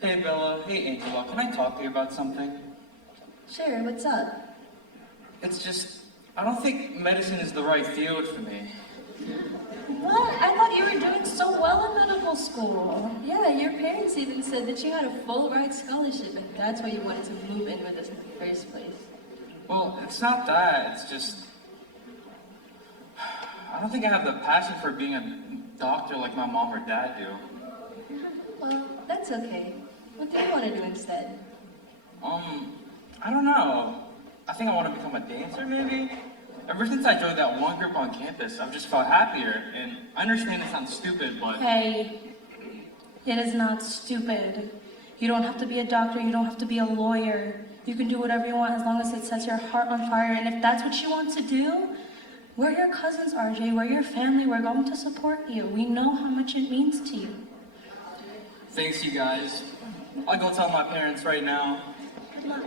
Hey Bella, hey Angela, can I talk to you about something? Sure, what's up? It's just, I don't think medicine is the right field for me. What? I thought you were doing so well in medical school. Yeah, your parents even said that you had a full ride scholarship, and that's why you wanted to move in with us in the first place. Well, it's not that. It's just I don't think I have the passion for being a doctor like my mom or dad do. Well, that's okay. What do you want to do instead? I don't know. I think I want to become a dancer, maybe? Ever since I joined that one group on campus, I've just felt happier. And I understand it sounds stupid, but... Hey, it is not stupid. You don't have to be a doctor, you don't have to be a lawyer. You can do whatever you want as long as it sets your heart on fire. And if that's what you want to do, we're your cousins, RJ. We're your family. We're going to support you. We know how much it means to you. Thanks, you guys. I'll go tell my parents right now. Good luck.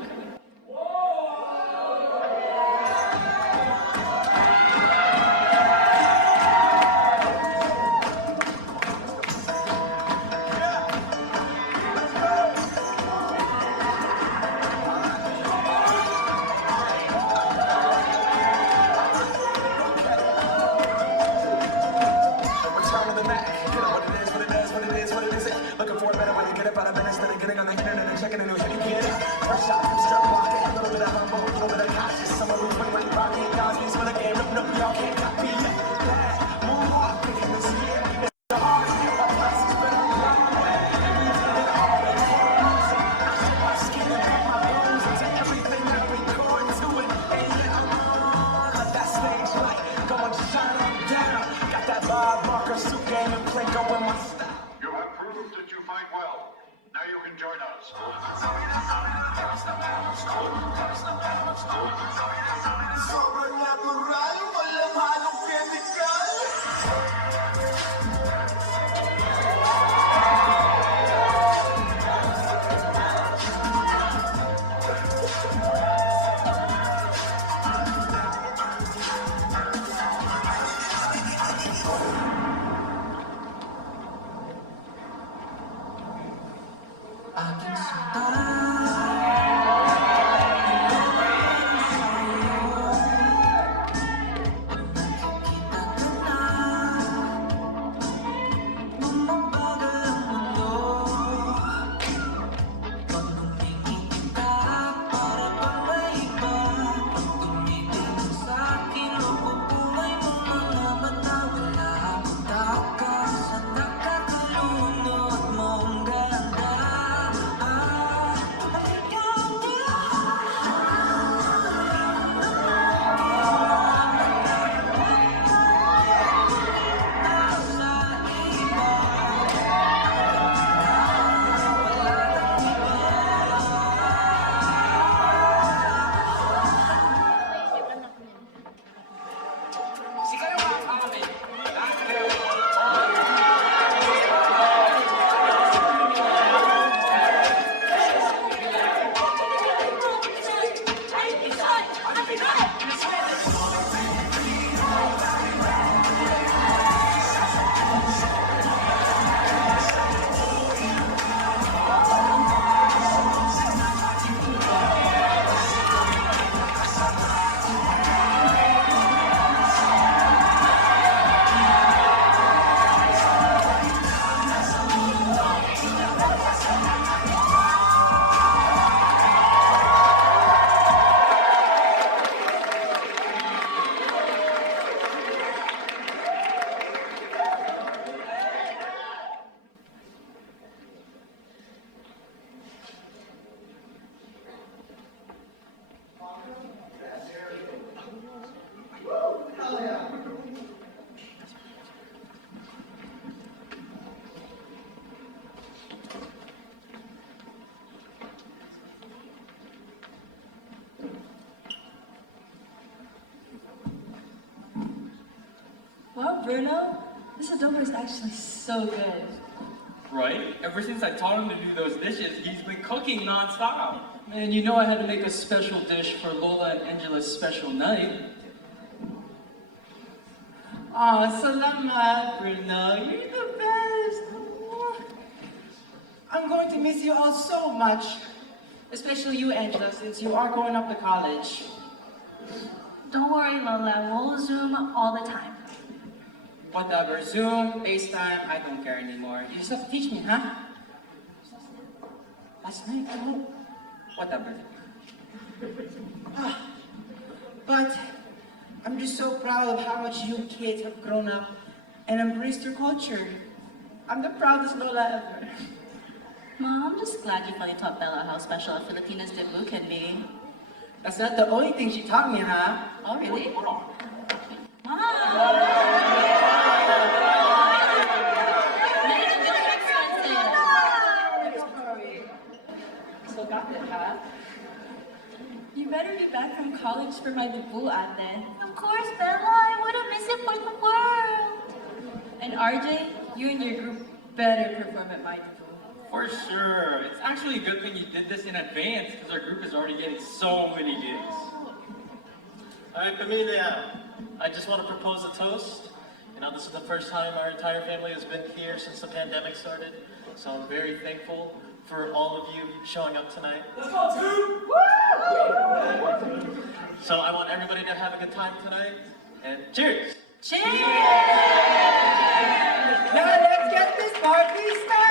Looking for a better way to get up out of bed instead of getting on the internet and checking a new hit. Get up. First shot, I'm struck walking. A little bit of humble, a little bit of cautious. Someone who's winning like Rocky and Cosby's for the game. Ripping up, y'all can't copy it. Bad, moonwalk, picking this year. It's the hardest. My price has been a long way. We did it all in slow motion. I shit my skin and put my bones into everything that we record to it. And yeah, I'm on like that stage light. Going shine on down. Got that Bob Marker suit game and Plinko in my style. You have proved that you fight well. Now you can join us. Sobrenatural, walang halong chemical. Aking Wow, Bruno, this adobo is actually so good. Right? Ever since I taught him to do those dishes, he's been cooking nonstop. And you know I had to make a special dish for Lola and Angela's special night. Aw, salamat, Bruno. You're the best. I'm going to miss you all so much. Especially you, Angela, since you are going up to college. Don't worry, Lola. We'll Zoom all the time. Whatever, Zoom, FaceTime, I don't care anymore. You just have to teach me, huh? Last night, oh, whatever. But I'm just so proud of how much you kids have grown up and embraced your culture. I'm the proudest Lola ever. Mom, I'm just glad you finally taught Bella how special a Filipina's debut can be. That's not the only thing she taught me, huh? Oh, really? Mom! Still got it, huh? You better be back from college for my debut, Ate. Of course, Bella. I wouldn't miss it for the world. And RJ, you and your group better perform at my debut. For sure. It's actually a good thing you did this in advance because our group is already getting so many gigs. All right, familia, I just want to propose a toast. You know, this is the first time our entire family has been here since the pandemic started, so I'm very thankful for all of you showing up tonight. Let's go, dude! So I want everybody to have a good time tonight, and cheers! Cheers! Now let's get this party started!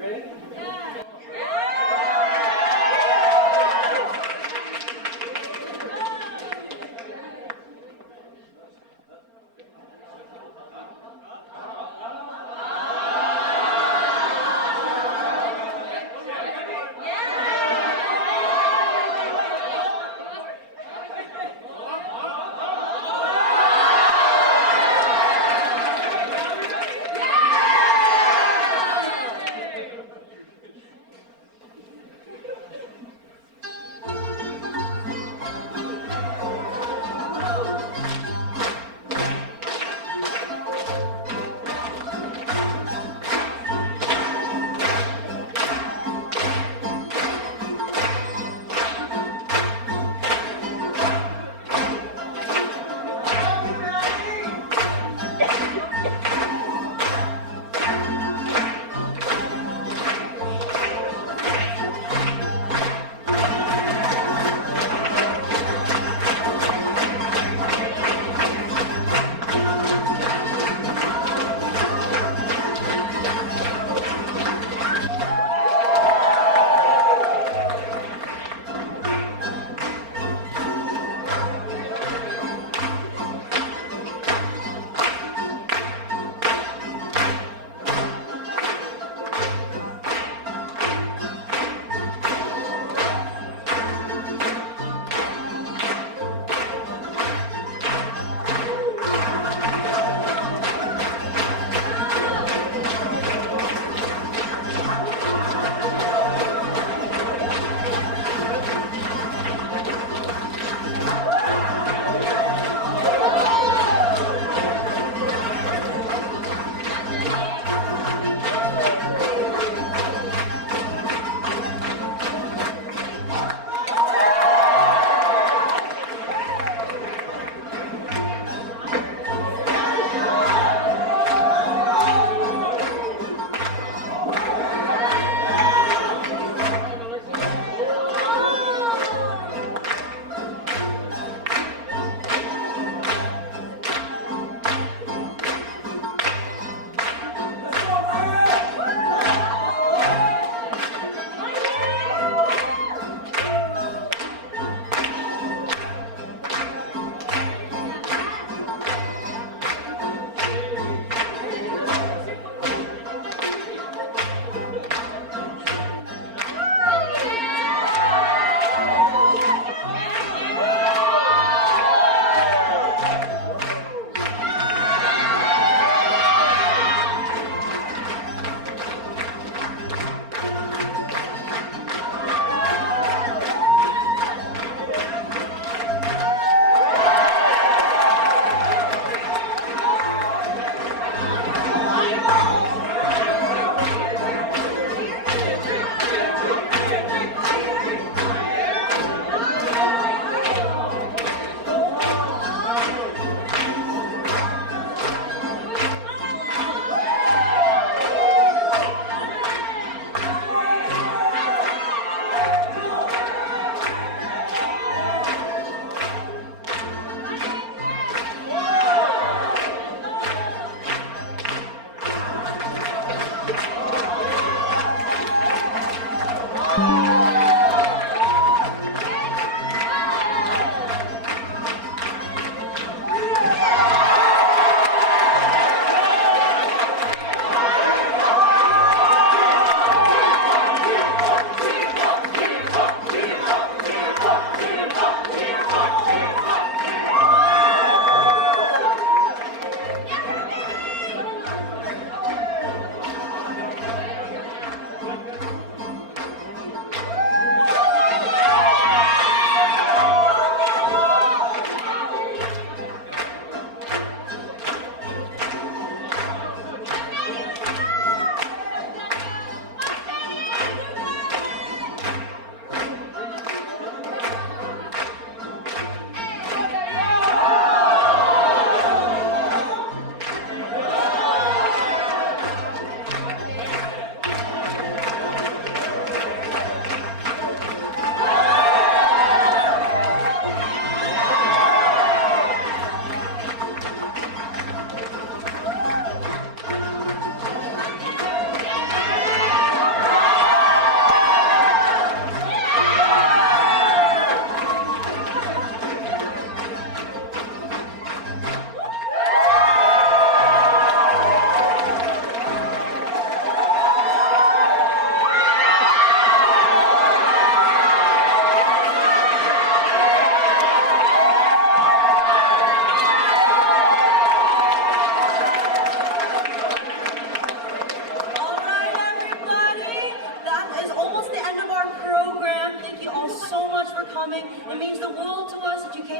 Ready?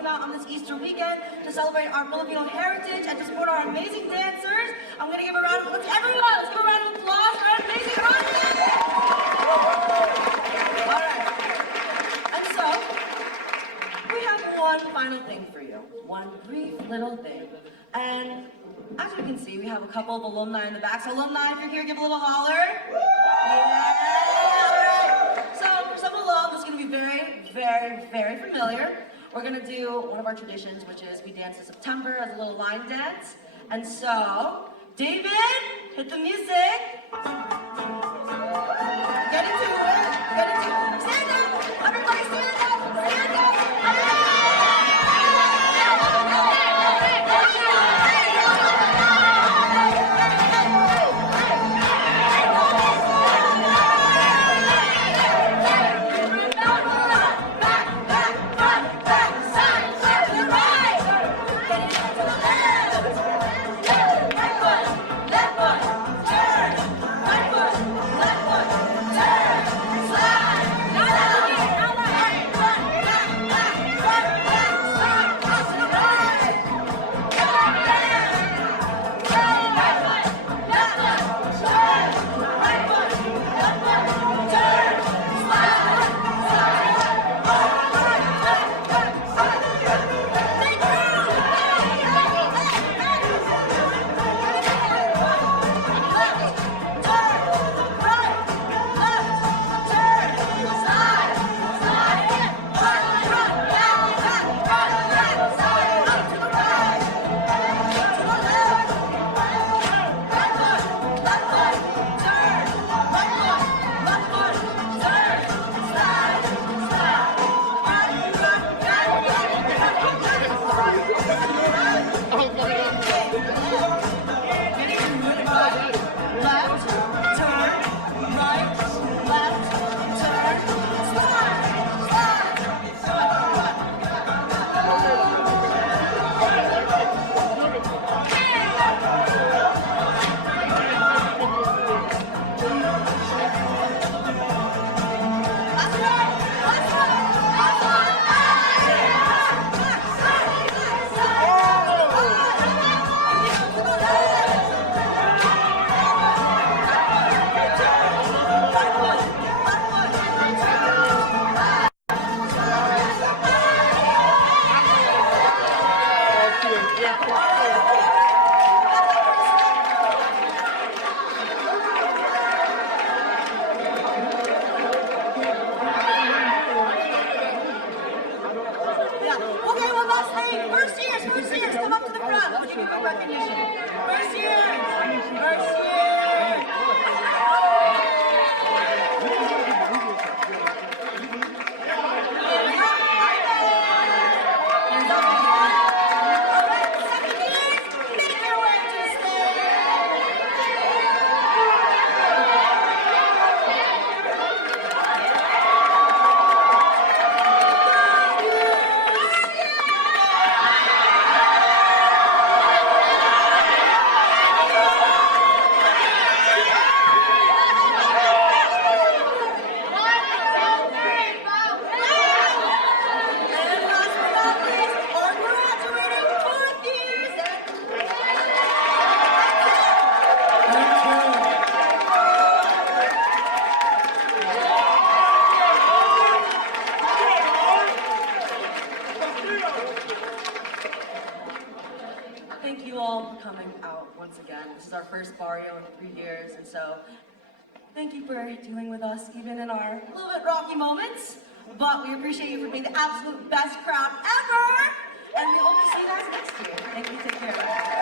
came out on this Easter weekend to celebrate our Filipino heritage and to support our amazing dancers. I'm going to give a round of applause to everyone. Let's give a round of applause for our amazing audience. All right. And so, we have one final thing for you. One brief little thing. And as you can see, we have a couple of alumni in the back. So alumni, if you're here, give a little holler. Yeah, all right. So for some alum, this is going to be very, very, very familiar. We're going to do one of our traditions, which is we dance in September as a little line dance. And so, David, hit the music. Get into it. Get into it. Stand up. Everybody stand up. Stand up. Thank you all for coming out once again. This is our first Barrio in 3 years, and so thank you for dealing with us even in our little bit rocky moments. But we appreciate you for being the absolute best crowd ever, and we hope to see you guys next year. Thank you, take care.